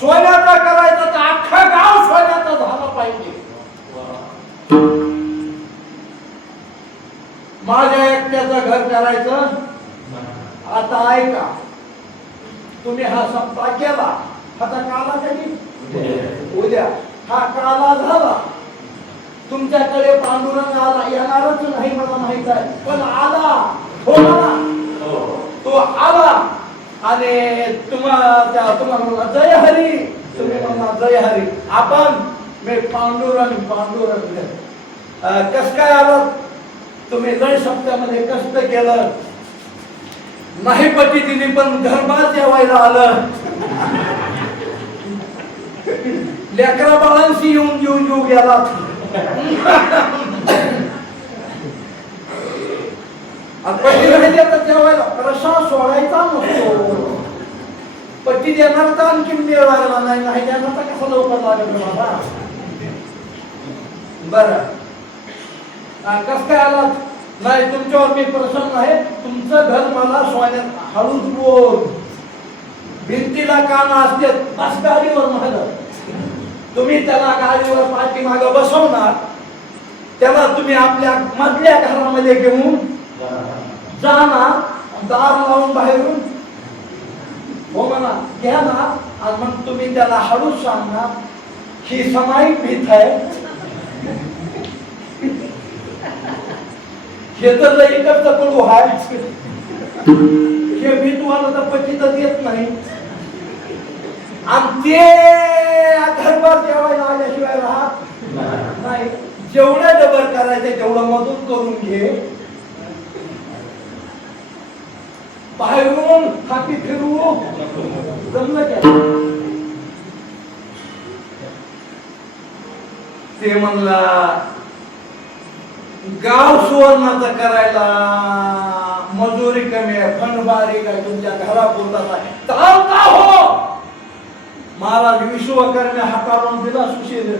सोन्याचा करायचा तर अख्खा गाव सोन्याचा झाला पाहिजे. माझ्या एकट्याचं घर करायचं. आता ऐका, तुम्ही हा सप्ताह केला, आता काला कधी उद्या हा काला झाला, तुमच्याकडे पांडुरंग आला, येणारच नाही मला माहित आहे, पण आला. हो ना, तो आला आणि तुम्हाला जय हरी, तुम्ही म्हणा जय हरी. आपण मी पांडुरंग कस काय आला? तुम्ही लय शब्दामध्ये कष्ट केलं, नाही पटी दिली पण घरबार जेवायला आलं, लेकरा बाळांशी येऊन गेला. पट्टी राहिली तर जेवायला प्रसाद सोडायचा नसतो. पट्टी देणार तर आणखी मिळवायला नाही देणार तर कसा लवकर लागेल बाबा. बरं कस काय आलात? नाही, तुमच्यावर मी प्रसन्न आहे. तुमचं घर मला सोन्यात. हळूच बोल, भिंतीला कान असते. बस गाडीवर माग, तुम्ही त्याला गाडीवर पाठीमागं बसवणार, त्याला तुम्ही आपल्या मधल्या घरामध्ये घेऊन जाणार, दार लावून बाहेरून हो म्हणा घ्या ना, आणि मग तुम्ही त्याला हळूच सांगणार ही सामायिक भीत आहे. हे तर इकडचं कडू आहे, हे भीत वाला तर पट्टी तर देत नाही. आणि ते घरबार जेवायला आल्याशिवाय राहत नाही. जेवढं डबर करायचं तेवढं मधून करून घे, बाहेरून हाती फिरवू जमलं काय? ते म्हणला गाव सुवर्णाचं करायला मजुरी कमी आहे, फंड बारीक आहे, तुमच्या घरापुरता आहे. चालता हो. महाराज विश्वकर्म्या हाताळून दिला सुशील.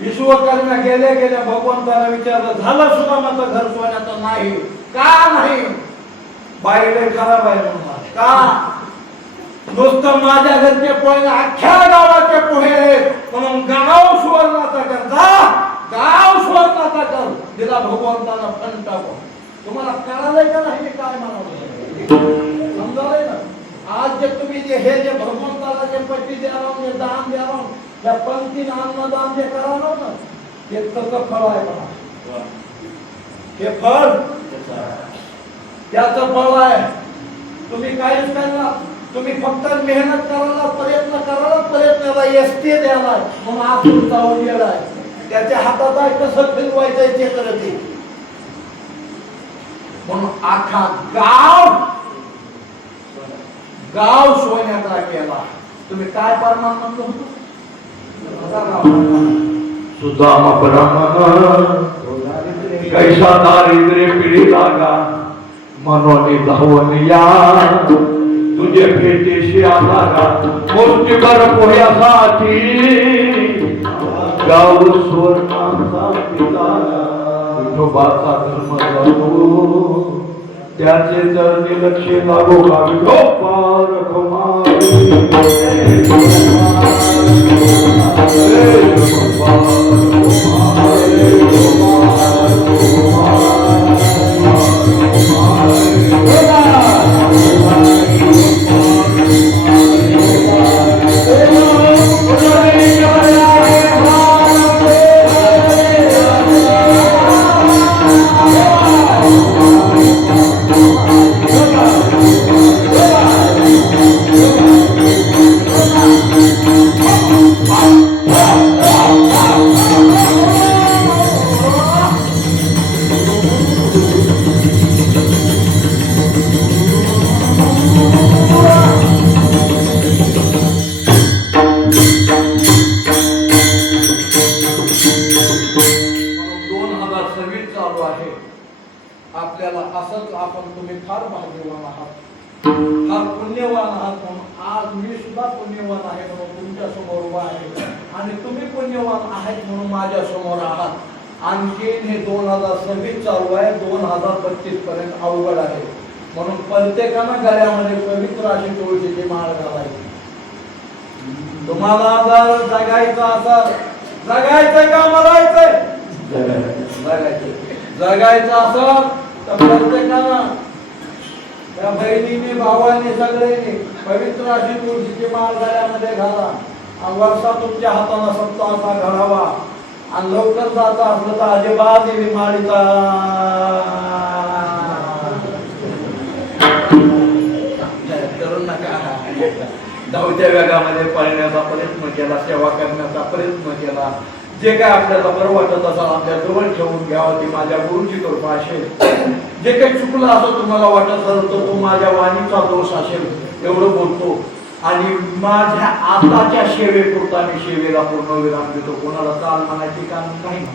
विश्वकर्म्या गेल्या भगवंताला विचारलं, झालं सुदामाचं घर सोन्याचं? नाही. का नाही? बाईले खराब आहे म्हणून. का? नुसतं माझ्या घरचे पोहे अख्ख्या गावाचे पोहे आहेत म्हणून गाव सुवर्णाचा कर. गाव सुवर्णाचा कर दिला भगवंताला फंड टाकून. तुम्हाला कळालंय का नाही काय म्हणावं? समजालंय ना? आज जे तुम्ही हे भगवंताला जे पट्टी द्याला, जे दान द्याला, त्या पंक्तीन अन्नदान जे करावं ना, हे त्याचं फळ आहे बघा. हे फळ त्याचं फळ आहे. तुम्ही काहीच करणार, तुम्ही फक्त मेहनत करायला प्रयत्न करायला, प्रयत्नाला एसटी द्यायला म्हणून आज तुमचा उजेड आहे. त्याच्या हातात आहे कसं फिरवायचं ते करत आहे. म्हणून आखा गाव सोन्याचा केला. तुम्ही काय परमान म्हणतो होतो? सुदामा ब्राह्मण कैसा दारिद्र्य पिढी लागा मनोनी धावून या तुझे भेटीशी आला का गोष्टीभर पोह्यासाठी गाव स्वर्णाचा पिता विठोबाचा धर्म जातो त्याचे चरणी लक्ष लागो का विठोबा रखमाई आपल्याला असंच आपण तुम्ही फार भाग्यवान आहात, फार पुण्यवान आहात. म्हणून आज मी सुद्धा पुण्यवान आहे म्हणून तुमच्या समोर उभा आहे आणि तुम्ही पुण्यवान आहेत म्हणून माझ्या समोर आहात. आणखीन हे 2026 चालू आहे, 2032 पर्यंत अवघड आहे. म्हणून प्रत्येकानं गळ्यामध्ये पवित्र अशी तुळशीची माळ घालायची. तुम्हाला जर जगायचं असेल, जगायचंय का मरायचंय? जगायचं असेल तर प्रत्येकानं त्या बहिणीने भावाने सगळ्यांनी पवित्र अशी तुळशीची माळ गळ्यामध्ये घाला. आणि वर्षा तुमच्या हाताने सप्ताह असा घडावा. आणि लवकर जायचं असलं तर अजिबात देवी माळीचा करू नका. धावत्या वेगामध्ये पळण्याचा प्रयत्न केला, सेवा करण्याचा प्रयत्न केला. जे काय आपल्याला बरं वाटत असेल आपल्या जवळ ठेवून घ्यावं, ती माझ्या गुरुची कृपा असेल. जे काही चुकलं असं तुम्हाला वाटत असेल तर तो माझ्या वाणीचा दोष असेल एवढं बोलतो. आणि माझ्या आताच्या सेवेपुरता मी सेवेला पूर्ण विराम देतो. कोणाला चाल म्हणायची काम नाही.